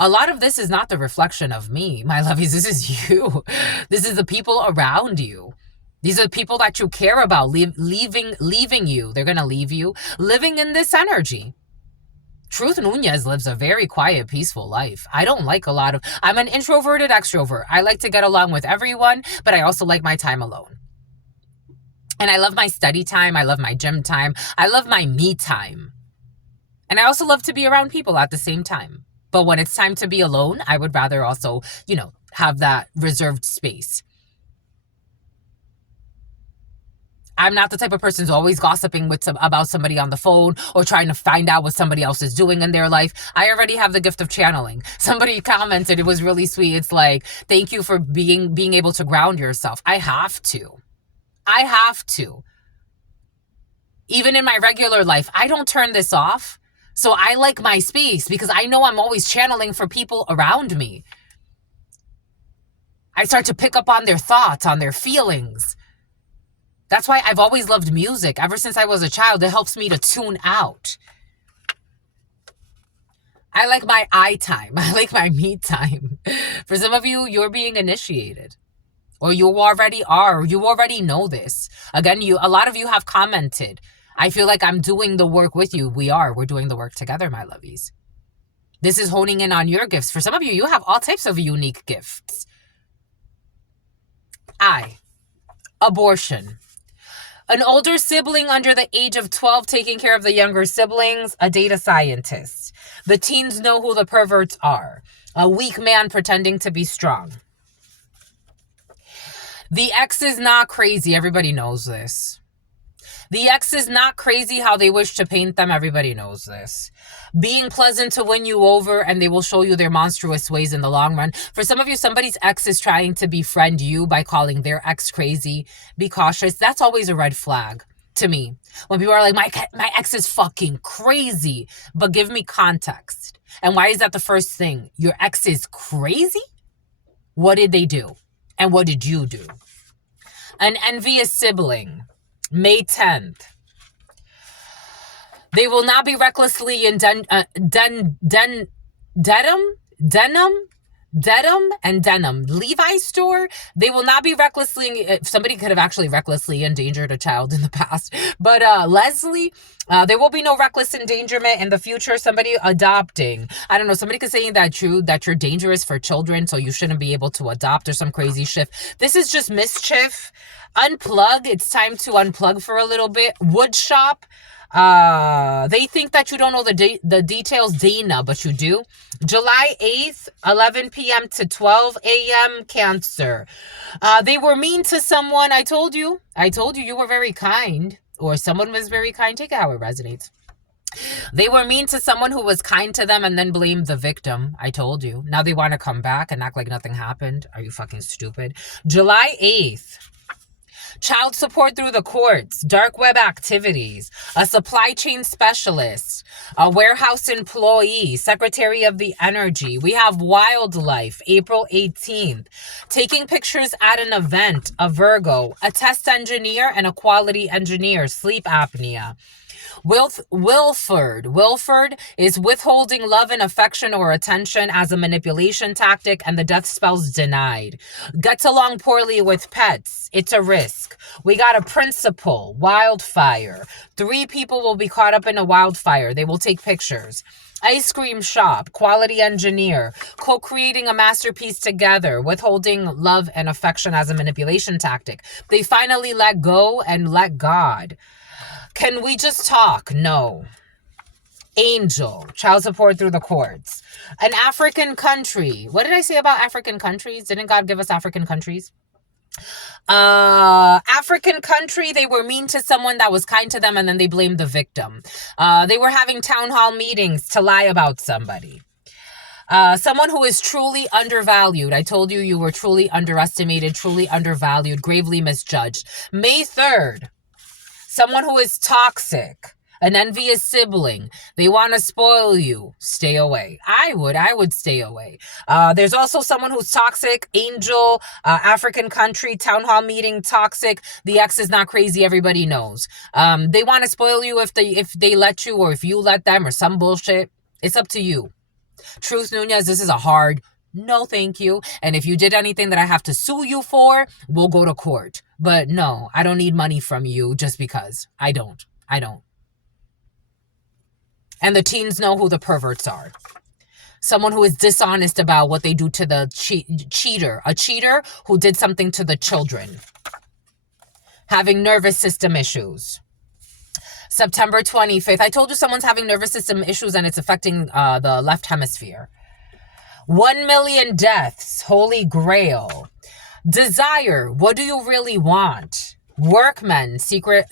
A lot of this is not the reflection of me, my lovies. This is you. This is the people around you. These are the people that you care about leaving you. They're going to leave you living in this energy. Truth Nuñez lives a very quiet, peaceful life. I don't like I'm an introverted extrovert. I like to get along with everyone, but I also like my time alone. And I love my study time. I love my gym time. I love my me time. And I also love to be around people at the same time. But when it's time to be alone, I would rather also, have that reserved space. I'm not the type of person who's always gossiping about somebody on the phone or trying to find out what somebody else is doing in their life. I already have the gift of channeling. Somebody commented, it was really sweet. It's like, thank you for being able to ground yourself. I have to. Even in my regular life, I don't turn this off. So I like my space because I know I'm always channeling for people around me. I start to pick up on their thoughts, on their feelings. That's why I've always loved music. Ever since I was a child, it helps me to tune out. I like my I time. I like my me time. For some of you, you're being initiated. Or you already are. Or you already know this. Again, a lot of you have commented. I feel like I'm doing the work with you. We are. We're doing the work together, my lovies. This is honing in on your gifts. For some of you, you have all types of unique gifts. Abortion. An older sibling under the age of 12 taking care of the younger siblings. A data scientist. The teens know who the perverts are. A weak man pretending to be strong. The ex is not crazy. Everybody knows this. The ex is not crazy how they wish to paint them. Everybody knows this. Being pleasant to win you over, and they will show you their monstrous ways in the long run. For some of you, somebody's ex is trying to befriend you by calling their ex crazy. Be cautious. That's always a red flag to me. When people are like, my ex is fucking crazy. But give me context. And why is that the first thing? Your ex is crazy? What did they do? And what did you do? An envious sibling. May 10th. They will not be recklessly in denim and denim Levi's store. They will not be recklessly, somebody could have actually recklessly endangered a child in the past, but Leslie, there will be no reckless endangerment in the future. Somebody adopting, I don't know, somebody could say that you're dangerous for children, so you shouldn't be able to adopt or some crazy shit. This is just mischief. Unplug. It's time to unplug for a little bit. Wood shop. They think that you don't know the details, Dana, but you do. July 8th, 11 p.m. to 12 a.m. Cancer. They were mean to someone. I told you you were very kind, or someone was very kind. Take it how it resonates. They were mean to someone who was kind to them and then blamed the victim. I told you. Now they want to come back and act like nothing happened. Are you fucking stupid? July 8th. Child support through the courts, dark web activities, a supply chain specialist, a warehouse employee, secretary of the energy. We have wildlife, April 18th, taking pictures at an event, a Virgo, a test engineer and a quality engineer, sleep apnea. Wilford is withholding love and affection or attention as a manipulation tactic, and the death spell's denied. Gets along poorly with pets. It's a risk. We got a principal, wildfire. 3 people will be caught up in a wildfire. They will take pictures. Ice cream shop, quality engineer, co-creating a masterpiece together, withholding love and affection as a manipulation tactic. They finally let go and let God. Can we just talk? No. Angel, child support through the courts. An African country. What did I say about African countries? Didn't God give us African countries? African country, they were mean to someone that was kind to them and then they blamed the victim. They were having town hall meetings to lie about somebody. Someone who is truly undervalued. I told you were truly underestimated, truly undervalued, gravely misjudged. May 3rd. Someone who is toxic, an envious sibling. They want to spoil you. Stay away. I would stay away. There's also someone who's toxic, angel, African country, town hall meeting, toxic. The ex is not crazy. Everybody knows. They want to spoil you if they let you, or if you let them, or some bullshit. It's up to you. Truth Nuñez, this is a hard no thank you. And if you did anything that I have to sue you for, we'll go to court. But no, I don't need money from you just because. I don't. And the teens know who the perverts are. Someone who is dishonest about what they do to the cheater. A cheater who did something to the children. Having nervous system issues. September 25th. I told you someone's having nervous system issues and it's affecting the left hemisphere. 1 million deaths, Holy Grail. Desire, what do you really want? Workmen, secret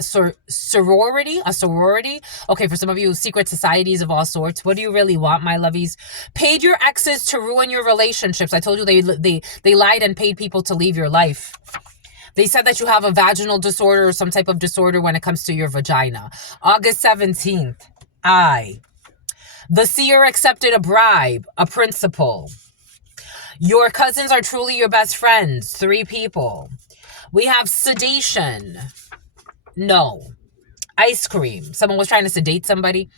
sorority, a sorority. Okay, for some of you, secret societies of all sorts. What do you really want, my lovies? Paid your exes to ruin your relationships. I told you they lied and paid people to leave your life. They said that you have a vaginal disorder or some type of disorder when it comes to your vagina. August 17th, The seer accepted a bribe, a principal. Your cousins are truly your best friends, 3 people. We have sedation, No. Ice cream. Someone was trying to sedate somebody.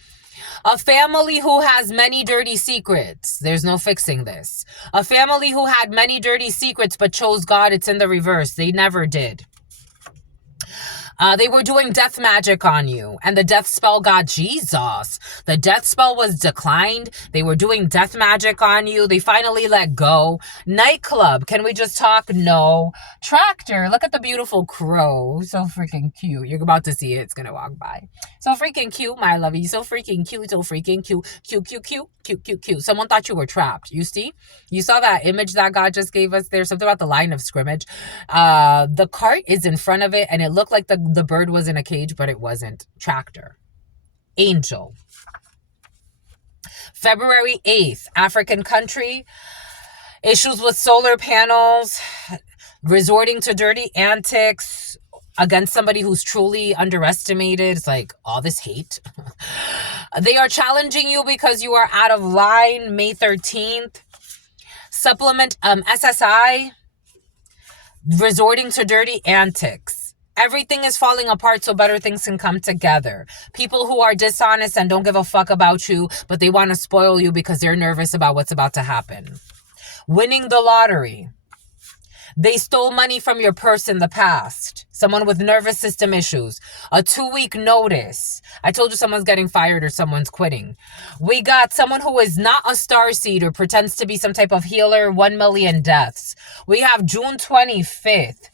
A family who has many dirty secrets. There's no fixing this. A family who had many dirty secrets but chose God. It's in the reverse. They never did. They were doing death magic on you, and the death spell got Jesus. The death spell was declined. They were doing death magic on you. They finally let go. Nightclub, can we just talk? No. Tractor, look at the beautiful crow. So freaking cute. You're about to see it. It's going to walk by. So freaking cute, my lovey. So freaking cute. So freaking cute. Cute, cute, cute, cute, cute, cute. Someone thought you were trapped. You see? You saw that image that God just gave us there? Something about the line of scrimmage. The cart is in front of it, and it looked like the bird was in a cage, but it wasn't. Tractor. Angel. February 8th, African country. Issues with solar panels. Resorting to dirty antics against somebody who's truly underestimated. It's like all this hate. They are challenging you because you are out of line. May 13th. Supplement SSI. Resorting to dirty antics. Everything is falling apart so better things can come together. People who are dishonest and don't give a fuck about you, but they want to spoil you because they're nervous about what's about to happen. Winning the lottery. They stole money from your purse in the past. Someone with nervous system issues. A 2-week notice. I told you someone's getting fired or someone's quitting. We got someone who is not a starseed, pretends to be some type of healer. 1 million deaths. We have June 25th.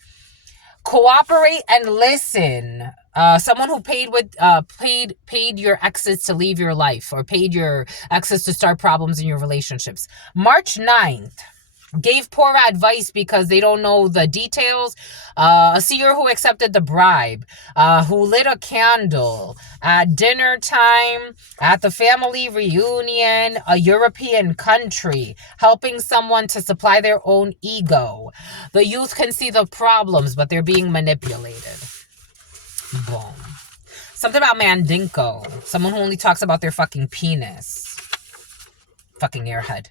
Cooperate and listen. Someone who paid your exes to leave your life, or paid your exes to start problems in your relationships. March 9th. Gave poor advice because they don't know the details. A seer who accepted the bribe. Who lit a candle at dinner time, at the family reunion, a European country, helping someone to supply their own ego. The youth can see the problems, but they're being manipulated. Boom. Something about Mandinko. Someone who only talks about their fucking penis. Fucking airhead.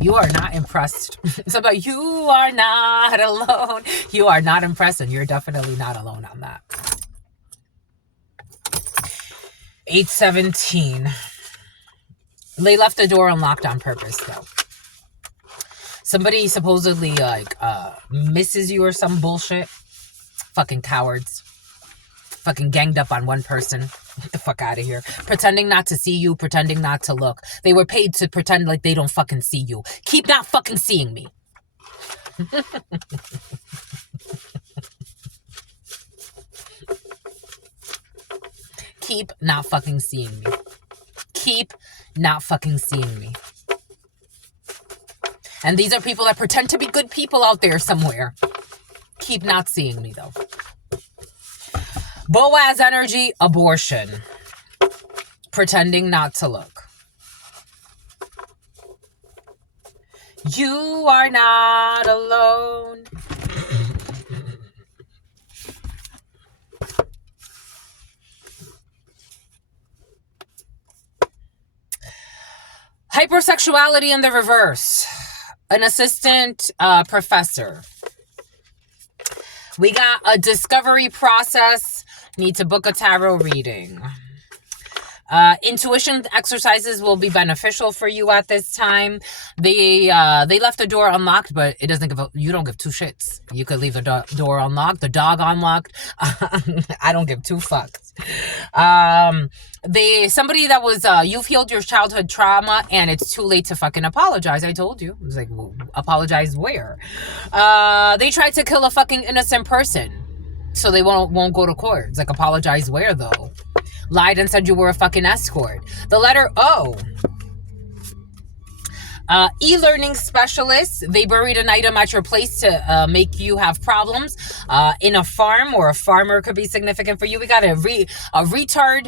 You are not impressed. It's about you are not alone. You are not impressed, and you're definitely not alone on that. 8/17. They left the door unlocked on purpose, though. Somebody supposedly misses you or some bullshit. Fucking cowards. Fucking ganged up on one person. Get the fuck out of here. Pretending not to see you, pretending not to look. They were paid to pretend like they don't fucking see you. Keep not fucking seeing me. Keep not fucking seeing me. Keep not fucking seeing me. And these are people that pretend to be good people out there somewhere. Keep not seeing me, though. Boaz energy, abortion. Pretending not to look. You are not alone. Hypersexuality in the reverse. An assistant professor. We got a discovery process. Need to book a tarot reading. Intuition exercises will be beneficial for you at this time. They left the door unlocked, but it doesn't you don't give two shits. You could leave the door unlocked, the dog unlocked. I don't give two fucks. Somebody that was you've healed your childhood trauma and it's too late to fucking apologize. I told you. It was like, well, apologize where? They tried to kill a fucking innocent person. So they won't go to court. It's like, apologize where, though? Lied and said you were a fucking escort. The letter O. E-learning specialists. They buried an item at your place to make you have problems. In a farm, or a farmer could be significant for you. We got a retard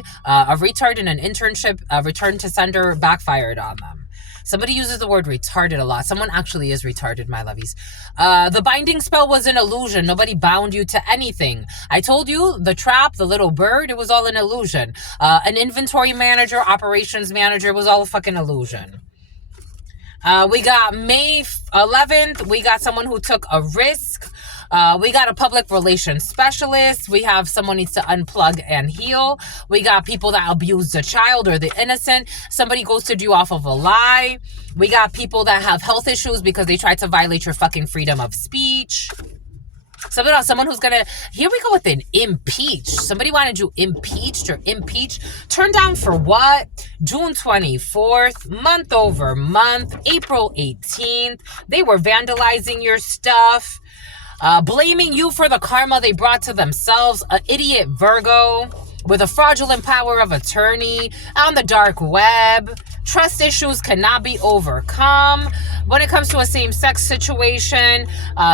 in an internship. Return to sender backfired on them. Somebody uses the word retarded a lot. Someone actually is retarded, my lovies. The binding spell was an illusion. Nobody bound you to anything. I told you, the trap, the little bird, it was all an illusion. An inventory manager, operations manager, was all a fucking illusion. We got May 11th. We got someone who took a risk. We got a public relations specialist. We have someone needs to unplug and heal. We got people that abuse the child or the innocent. Somebody ghosted you off of a lie. We got people that have health issues because they tried to violate your fucking freedom of speech. Someone who's gonna, here we go with an impeach. Somebody wanted you impeached or impeached. Turned down for what? June 24th, month over month, April 18th. They were vandalizing your stuff, blaming you for the karma they brought to themselves. An idiot Virgo with a fraudulent power of attorney on the dark web. Trust issues cannot be overcome. When it comes to a same-sex situation,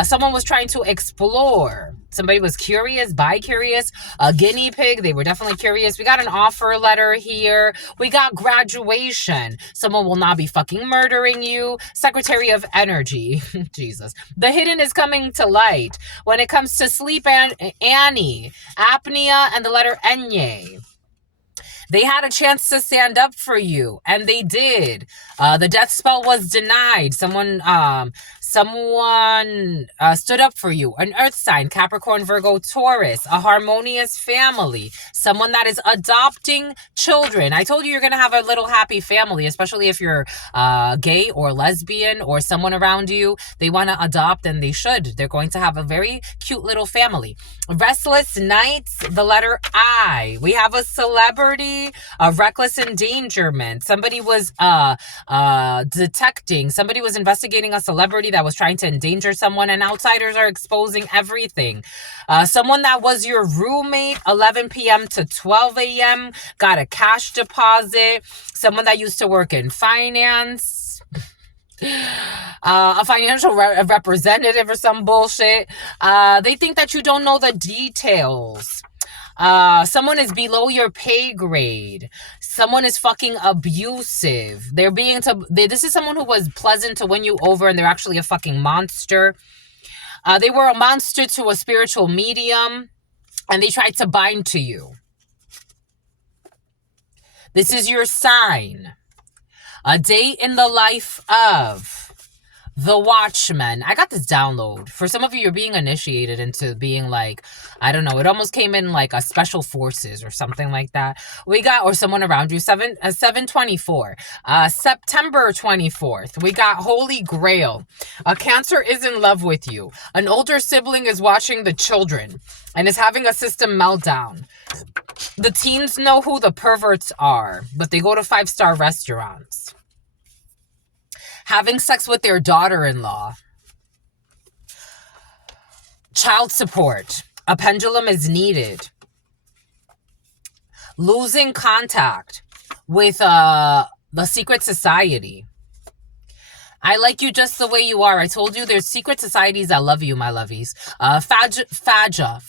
someone was trying to explore. Somebody was curious, bi-curious, a guinea pig. They were definitely curious. We got an offer letter here. We got graduation. Someone will not be fucking murdering you. Secretary of Energy. Jesus. The hidden is coming to light. When it comes to sleep and Annie, apnea, and the letter Enye. They had a chance to stand up for you, and they did. The death spell was denied. Someone stood up for you. An earth sign, Capricorn, Virgo, Taurus, a harmonious family, someone that is adopting children. I told you you're going to have a little happy family, especially if you're gay or lesbian or someone around you. They want to adopt, and they should. They're going to have a very cute little family. Restless nights, the letter I. We have a celebrity, a reckless endangerment. Somebody was somebody was investigating a celebrity that was trying to endanger someone, and outsiders are exposing everything. Someone that was your roommate, 11 p.m. to 12 a.m., got a cash deposit. Someone that used to work in finance. A financial representative or some bullshit. They think that you don't know the details. Someone is below your pay grade. Someone is fucking abusive. This is someone who was pleasant to win you over, and they're actually a fucking monster. They were a monster to a spiritual medium, and they tried to bind to you. This is your sign. A day in the life of the Watchman. I got this download. For some of you, you're being initiated into being like, I don't know, it almost came in like a special forces or something like that. We got, or someone around you, 724. September 24th, we got Holy Grail. A Cancer is in love with you. An older sibling is watching the children and is having a system meltdown. The teens know who the perverts are, but they go to 5-star restaurants. Having sex with their daughter-in-law. Child support. A pendulum is needed. Losing contact with the secret society. I like you just the way you are. I told you there's secret societies that love you, my lovies. Faja.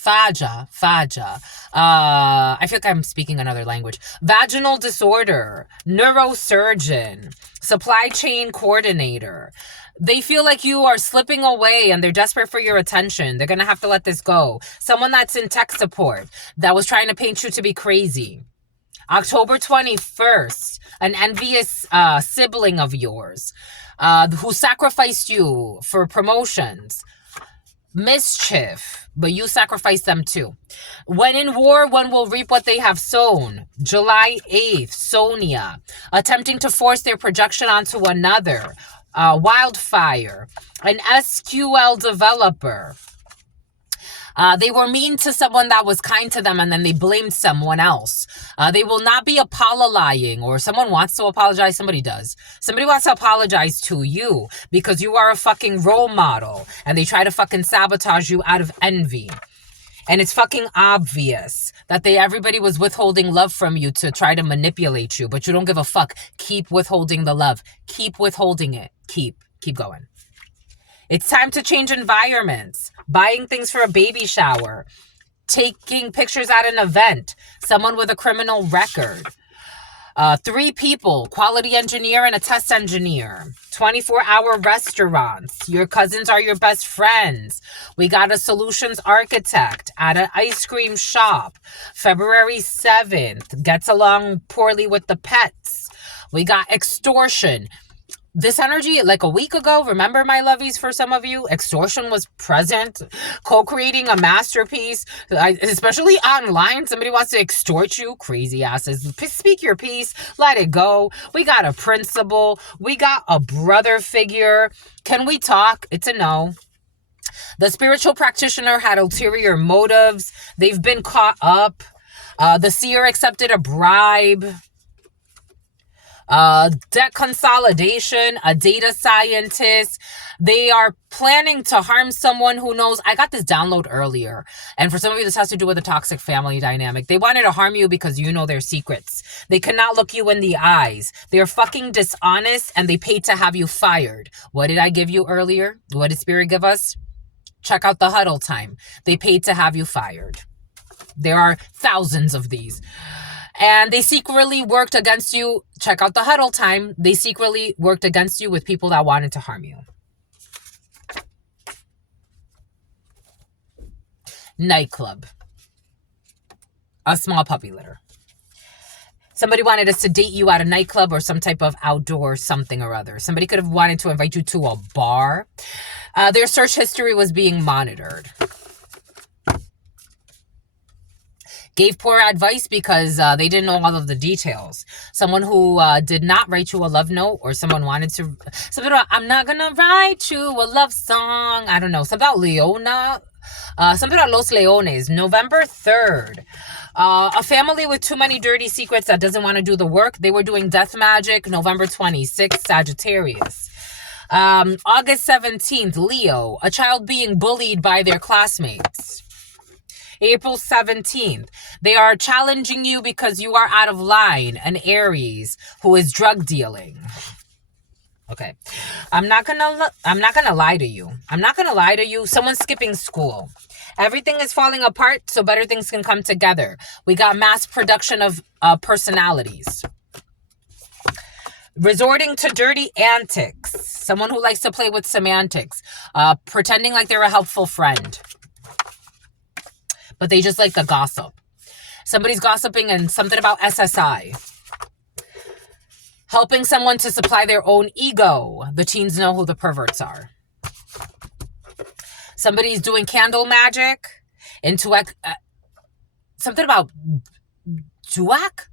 I feel like I'm speaking another language. Vaginal disorder. Neurosurgeon. Supply chain coordinator. They feel like you are slipping away and they're desperate for your attention. They're going to have to let this go. Someone that's in tech support that was trying to paint you to be crazy. October 21st, an envious sibling of yours who sacrificed you for promotions. Mischief, but you sacrificed them too. When in war, one will reap what they have sown. July 8th, Sonia, attempting to force their projection onto another. Wildfire, an SQL developer. They were mean to someone that was kind to them, and then they blamed someone else. They will not be apologizing, or someone wants to apologize. Somebody does. Somebody wants to apologize to you because you are a fucking role model, and they try to fucking sabotage you out of envy. And it's fucking obvious that everybody was withholding love from you to try to manipulate you, but you don't give a fuck. Keep withholding the love. Keep withholding it. Keep going. It's time to change environments. Buying things for a baby shower. Taking pictures at an event. Someone with a criminal record. 3 people, quality engineer and a test engineer. 24-hour restaurants. Your cousins are your best friends. We got a solutions architect at an ice cream shop. February 7th. Gets along poorly with the pets. We got extortion. this energy, like a week ago, remember, my lovies, for some of you, extortion was present, co-creating a masterpiece, especially online. Somebody wants to extort you, crazy asses. Speak your piece, let it go. We got a principal, we got a brother figure. Can we talk? It's a no. The spiritual practitioner had ulterior motives. They've been caught up. The seer accepted a bribe. Debt consolidation, a data scientist. They are planning to harm someone who knows. I got this download earlier, and for some of you, this has to do with a toxic family dynamic. They wanted to harm you because you know their secrets. They cannot look you in the eyes. They're fucking dishonest, and they paid to have you fired. What did I give you earlier? What did Spirit give us? Check out the huddle time. They paid to have you fired. There are thousands of these. And they secretly worked against you. Check out the huddle time. They secretly worked against you with people that wanted to harm you. Nightclub. A small puppy litter. Somebody wanted to sedate you at a nightclub or some type of outdoor something or other. Somebody could have wanted to invite you to a bar. Their search history was being monitored. Gave poor advice because they didn't know all of the details. Someone who did not write you a love note, or someone wanted to... Something about, I'm not going to write you a love song. I don't know. Something about Leona. Something about Los Leones. November 3rd. A family with too many dirty secrets that doesn't want to do the work. They were doing death magic. November 26th, Sagittarius. August 17th, Leo. A child being bullied by their classmates. April 17th, they are challenging you because you are out of line. An Aries who is drug dealing. Okay, I'm not gonna lie to you. I'm not gonna lie to you. Someone's skipping school. Everything is falling apart, so better things can come together. We got mass production of personalities. Resorting to dirty antics. Someone who likes to play with semantics. Pretending like they're a helpful friend. But they just like to gossip. Somebody's gossiping and something about SSI. Helping someone to supply their own ego. The teens know who the perverts are. Somebody's doing candle magic. Something about Duak?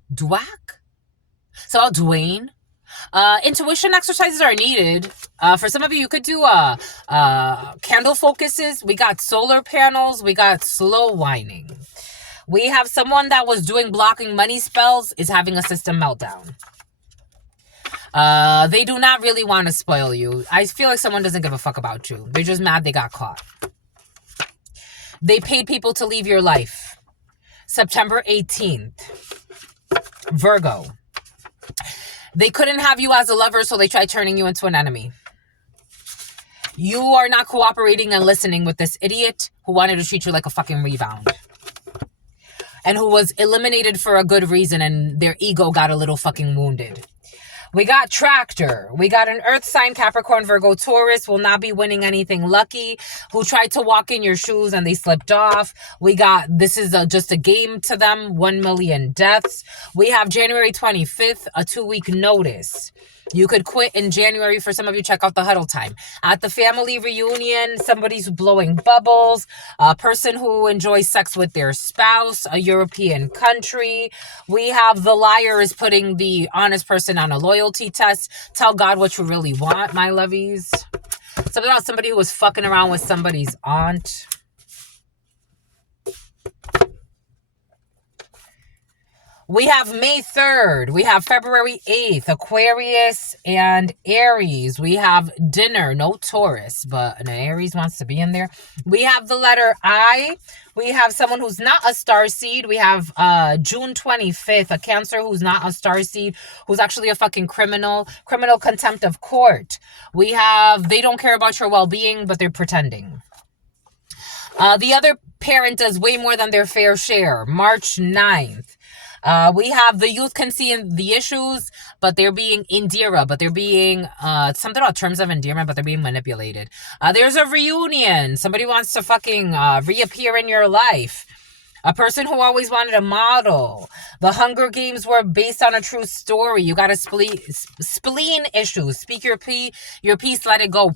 So about Dwayne. Intuition exercises are needed. For some of you, you could do candle focuses. We got solar panels. We got slow whining. We have someone that was doing blocking money spells is having a system meltdown. They do not really want to spoil you. I feel like someone doesn't give a fuck about you. They're just mad they got caught. They paid people to leave your life. September 18th. Virgo. They couldn't have you as a lover, so they tried turning you into an enemy. You are not cooperating and listening with this idiot who wanted to treat you like a fucking rebound. And who was eliminated for a good reason, and their ego got a little fucking wounded. We got Tractor. We got an Earth sign, Capricorn, Virgo, Taurus, will not be winning anything lucky, who tried to walk in your shoes and they slipped off. We got, this is just a game to them, 1 million deaths. We have January 25th, a 2-week notice. You could quit in January. For some of you, check out the huddle time. At the family reunion, somebody's blowing bubbles. A person who enjoys sex with their spouse. A European country. We have the liar is putting the honest person on a loyalty test. Tell God what you really want, my lovies. Something about somebody who was fucking around with somebody's aunt. We have May 3rd. We have February 8th, Aquarius and Aries. We have dinner, no Taurus, but an Aries wants to be in there. We have the letter I. We have someone who's not a star seed. We have June 25th, a Cancer who's not a star seed, who's actually a fucking criminal contempt of court. We have, they don't care about your well-being, but they're pretending. The other parent does way more than their fair share. March 9th. We have the youth can see the issues, but they're being Indira, but they're being something about terms of endearment, but they're being manipulated. There's a reunion. Somebody wants to fucking reappear in your life. A person who always wanted a model. The Hunger Games were based on a true story. You got a spleen issues. Speak your piece, let it go.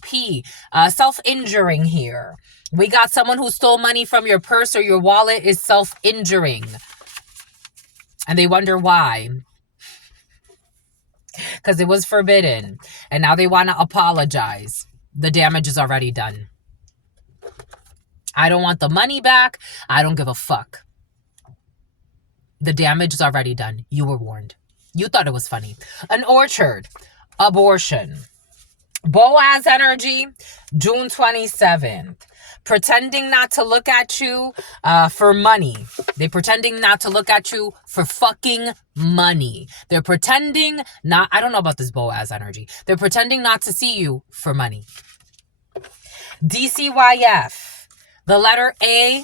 Self-injuring here. We got someone who stole money from your purse or your wallet is self-injuring. And they wonder why. Because it was forbidden. And now they want to apologize. The damage is already done. I don't want the money back. I don't give a fuck. The damage is already done. You were warned. You thought it was funny. An orchard. Abortion. Boaz energy. June 27th. Pretending not to look at you for money. They're pretending not to look at you for fucking money. They're pretending not... I don't know about this Boaz energy. They're pretending not to see you for money. DCYF. The letter A,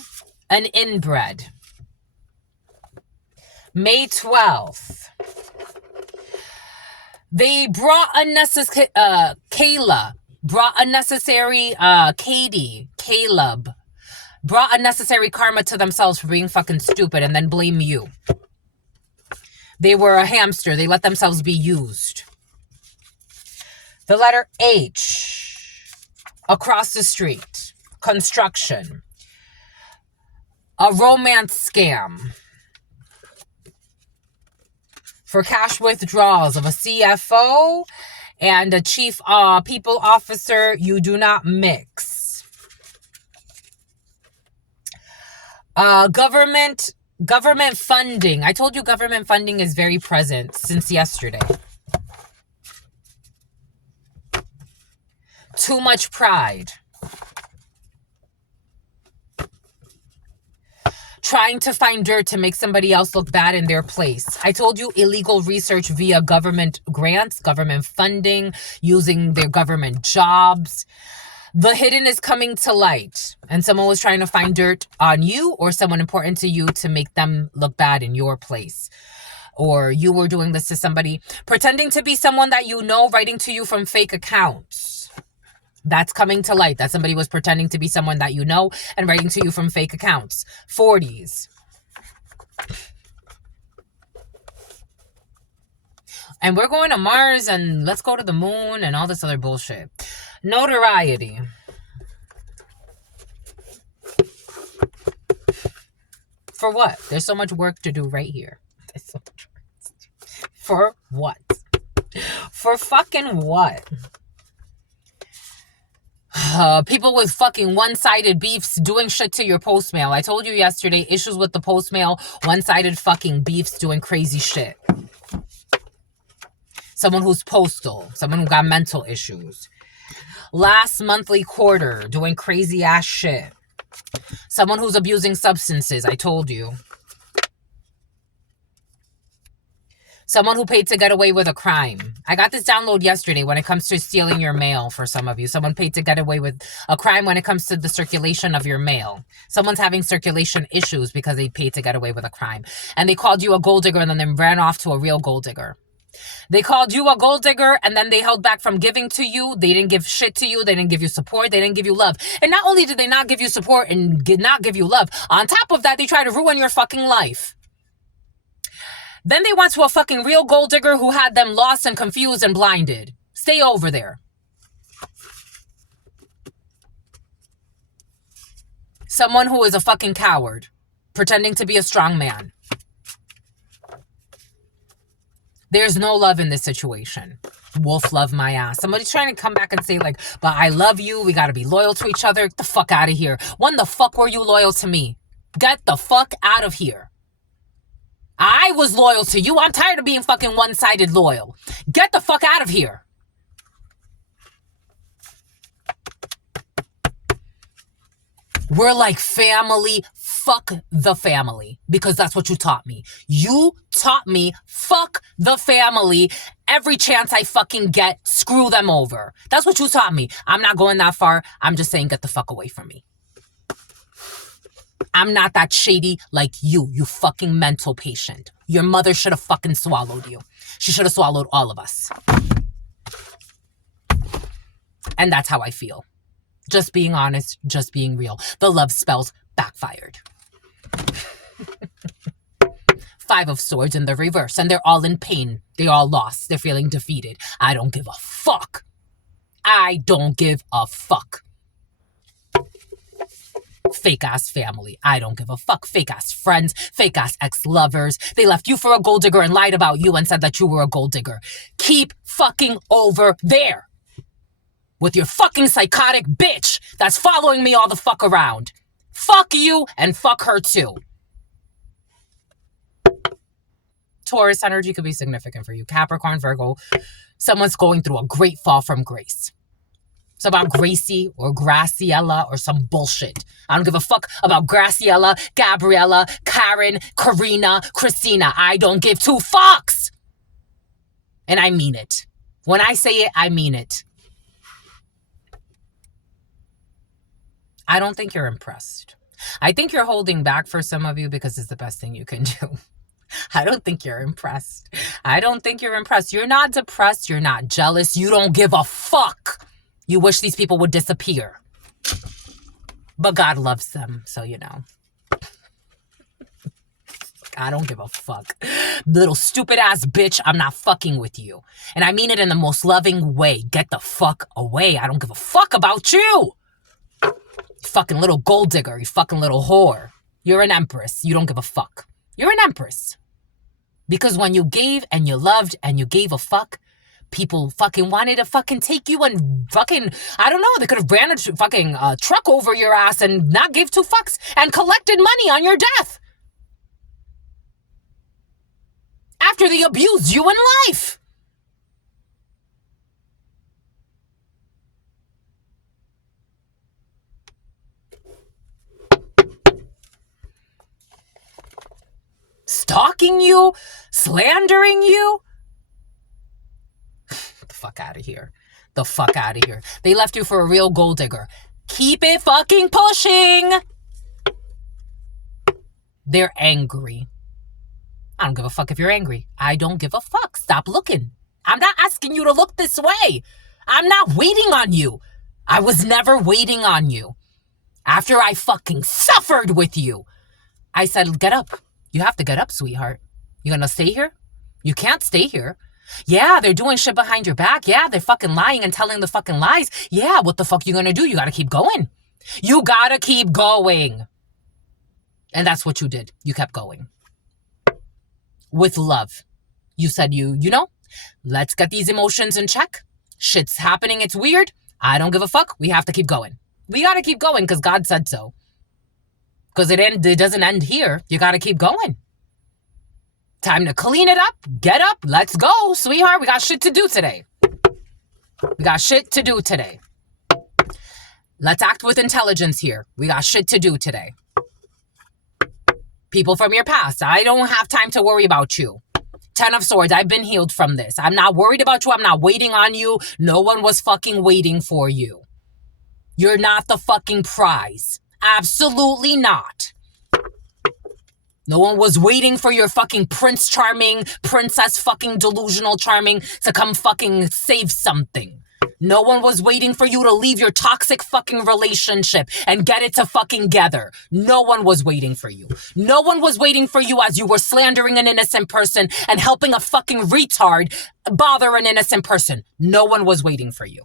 an inbred. May 12th. They brought unnecessary... Kayla brought unnecessary... Caleb brought unnecessary karma to themselves for being fucking stupid and then blame you. They were a hamster. They let themselves be used. The letter H. Across the street. Construction. A romance scam. For cash withdrawals of a CFO and a chief people officer, you do not mix. Government funding. I told you government funding is very present since yesterday. Too much pride. Trying to find dirt to make somebody else look bad in their place. I told you illegal research via government grants, government funding, using their government jobs. The hidden is coming to light. And someone was trying to find dirt on you or someone important to you to make them look bad in your place. Or you were doing this to somebody. Pretending to be someone that you know, writing to you from fake accounts. That's coming to light. That somebody was pretending to be someone that you know and writing to you from fake accounts. 40s. And we're going to Mars and let's go to the moon and all this other bullshit. Notoriety. For what? There's so much work to do right here. So for what? For fucking what? People with fucking one-sided beefs doing shit to your postmail. I told you yesterday, issues with the postmail, one-sided fucking beefs doing crazy shit. Someone who's postal. Someone who got mental issues. Last monthly quarter, doing crazy ass shit. Someone who's abusing substances, I told you. Someone who paid to get away with a crime. I got this download yesterday when it comes to stealing your mail for some of you. Someone paid to get away with a crime when it comes to the circulation of your mail. Someone's having circulation issues because they paid to get away with a crime. And they called you a gold digger and then they ran off to a real gold digger. They called you a gold digger and then they held back from giving to you. They didn't give shit to you. They didn't give you support. They didn't give you love. And not only did they not give you support and did not give you love, on top of that, they tried to ruin your fucking life. Then they went to a fucking real gold digger who had them lost and confused and blinded. Stay over there. Someone who is a fucking coward, pretending to be a strong man. There's no love in this situation. Wolf love my ass. Somebody's trying to come back and say like, but I love you. We got to be loyal to each other. Get the fuck out of here. When the fuck were you loyal to me? Get the fuck out of here. I was loyal to you. I'm tired of being fucking one-sided loyal. Get the fuck out of here. We're like family. Fuck the family. Because that's what you taught me. You taught me fuck the family. Every chance I fucking get, screw them over. That's what you taught me. I'm not going that far. I'm just saying get the fuck away from me. I'm not that shady like you fucking mental patient. Your mother should have fucking swallowed you. She should have swallowed all of us. And that's how I feel. Just being honest, just being real. The love spells backfired. Five of Swords in the reverse, and they're all in pain. They all lost. They're feeling defeated. I don't give a fuck. I don't give a fuck. Fake ass family. I don't give a fuck. Fake ass friends. Fake ass ex-lovers. They left you for a gold digger and lied about you and said that you were a gold digger. Keep fucking over there with your fucking psychotic bitch that's following me all the fuck around. Fuck you and fuck her too. Taurus energy could be significant for you. Capricorn, Virgo, someone's going through a great fall from grace. It's about Gracie or Graciela or some bullshit. I don't give a fuck about Graciela, Gabriella, Karen, Karina, Christina. I don't give two fucks. And I mean it. When I say it, I mean it. I don't think you're impressed. I think you're holding back for some of you because it's the best thing you can do. I don't think you're impressed. I don't think you're impressed. You're not depressed. You're not jealous. You don't give a fuck. You wish these people would disappear. But God loves them, so you know. I don't give a fuck. Little stupid ass bitch, I'm not fucking with you. And I mean it in the most loving way. Get the fuck away. I don't give a fuck about you. You fucking little gold digger. You fucking little whore. You're an empress. You don't give a fuck. You're an empress. Because when you gave and you loved and you gave a fuck, people fucking wanted to fucking take you and fucking, I don't know, they could have ran a fucking truck over your ass and not give two fucks and collected money on your death. After they abused you in life. Stalking you, slandering you. The fuck out of here. The fuck out of here. They left you for a real gold digger. Keep it fucking pushing. They're angry. I don't give a fuck if you're angry. I don't give a fuck. Stop looking. I'm not asking you to look this way. I'm not waiting on you. I was never waiting on you. After I fucking suffered with you, I said, get up. You have to get up, sweetheart. You gonna stay here? You can't stay here. Yeah, they're doing shit behind your back. Yeah, they're fucking lying and telling the fucking lies. Yeah, what the fuck you gonna do? You gotta keep going. You gotta keep going. And that's what you did. You kept going. With love. You said you know, let's get these emotions in check. Shit's happening. It's weird. I don't give a fuck. We have to keep going. We gotta keep going because God said so. Because it doesn't end here. You gotta keep going. Time to clean it up. Get up. Let's go, sweetheart. We got shit to do today. We got shit to do today. Let's act with intelligence here. We got shit to do today. People from your past. I don't have time to worry about you. 10 of Swords. I've been healed from this. I'm not worried about you. I'm not waiting on you. No one was fucking waiting for you. You're not the fucking prize. Absolutely not. No one was waiting for your fucking Prince Charming, Princess fucking Delusional Charming to come fucking save something. No one was waiting for you to leave your toxic fucking relationship and get it to fucking together. No one was waiting for you. No one was waiting for you as you were slandering an innocent person and helping a fucking retard bother an innocent person. No one was waiting for you.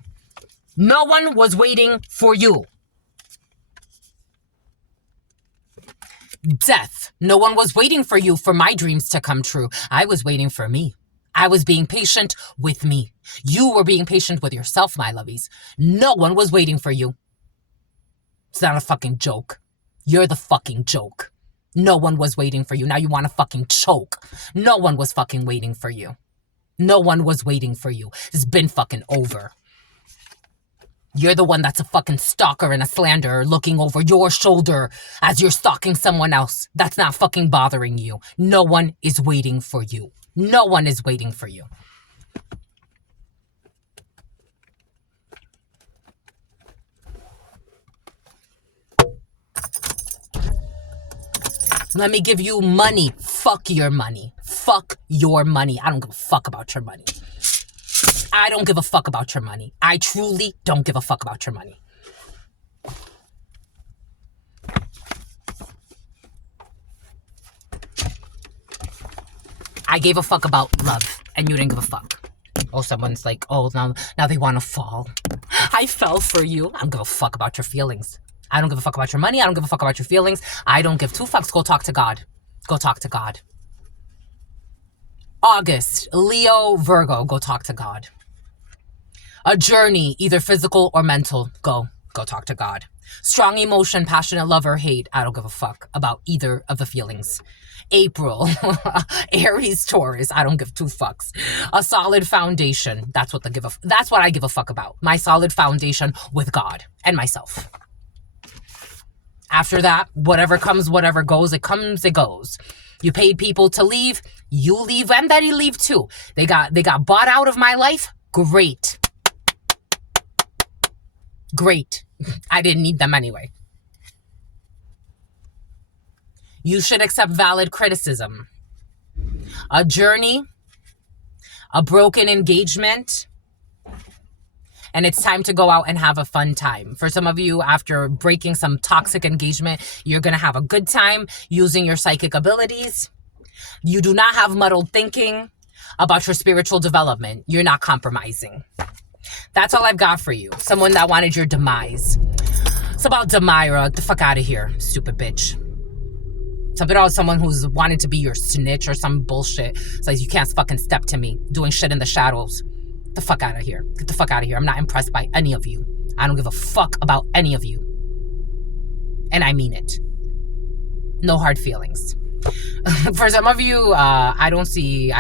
No one was waiting for you. Death. No one was waiting for you for my dreams to come true. I was waiting for me. I was being patient with me. You were being patient with yourself, my lovies. No one was waiting for you. It's not a fucking joke. You're the fucking joke. No one was waiting for you. Now you want to fucking choke. No one was fucking waiting for you. No one was waiting for you. It's been fucking over. You're the one that's a fucking stalker and a slanderer looking over your shoulder as you're stalking someone else. That's not fucking bothering you. No one is waiting for you. No one is waiting for you. Let me give you money. Fuck your money. Fuck your money. I don't give a fuck about your money. I don't give a fuck about your money. I truly don't give a fuck about your money. I gave a fuck about love, and you didn't give a fuck. Oh, someone's like, oh, now they want to fall. I fell for you. I don't give a fuck about your feelings. I don't give a fuck about your money. I don't give a fuck about your feelings. I don't give two fucks. Go talk to God. Go talk to God. August, Leo, Virgo, go talk to God. A journey, either physical or mental, go talk to God. Strong emotion, passionate love or hate, I don't give a fuck about either of the feelings. April, Aries, Taurus, I don't give two fucks. A solid foundation, that's what I give a fuck about. My solid foundation with God and myself. After that, whatever comes, whatever goes, it comes, it goes. You paid people to leave, you leave, and that he leave too. They got bought out of my life. Great. Great. I didn't need them anyway. You should accept valid criticism. A journey, a broken engagement, and it's time to go out and have a fun time. For some of you, after breaking some toxic engagement, you're going to have a good time using your psychic abilities. You do not have muddled thinking about your spiritual development. You're not compromising. That's all I've got for you. Someone that wanted your demise. It's about Demira. Get the fuck out of here, stupid bitch. Something about someone who's wanted to be your snitch or some bullshit. It's like, you can't fucking step to me. Doing shit in the shadows. Get the fuck out of here. Get the fuck out of here. I'm not impressed by any of you. I don't give a fuck about any of you. And I mean it. No hard feelings. For some of you, I don't see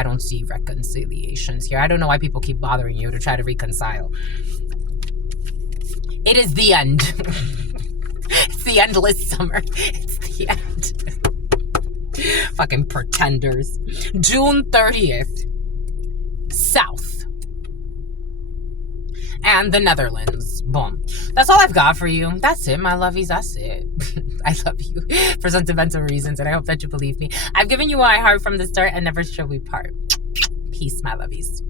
reconciliations here. I don't know why people keep bothering you to try to reconcile. It is the end. It's the endless summer. It's the end. Fucking pretenders. June 30th. South. And the Netherlands. Boom. That's all I've got for you. That's it, my lovies. That's it. I love you for sentimental reasons, and I hope that you believe me. I've given you my heart from the start, and never shall we part. Peace, my lovies.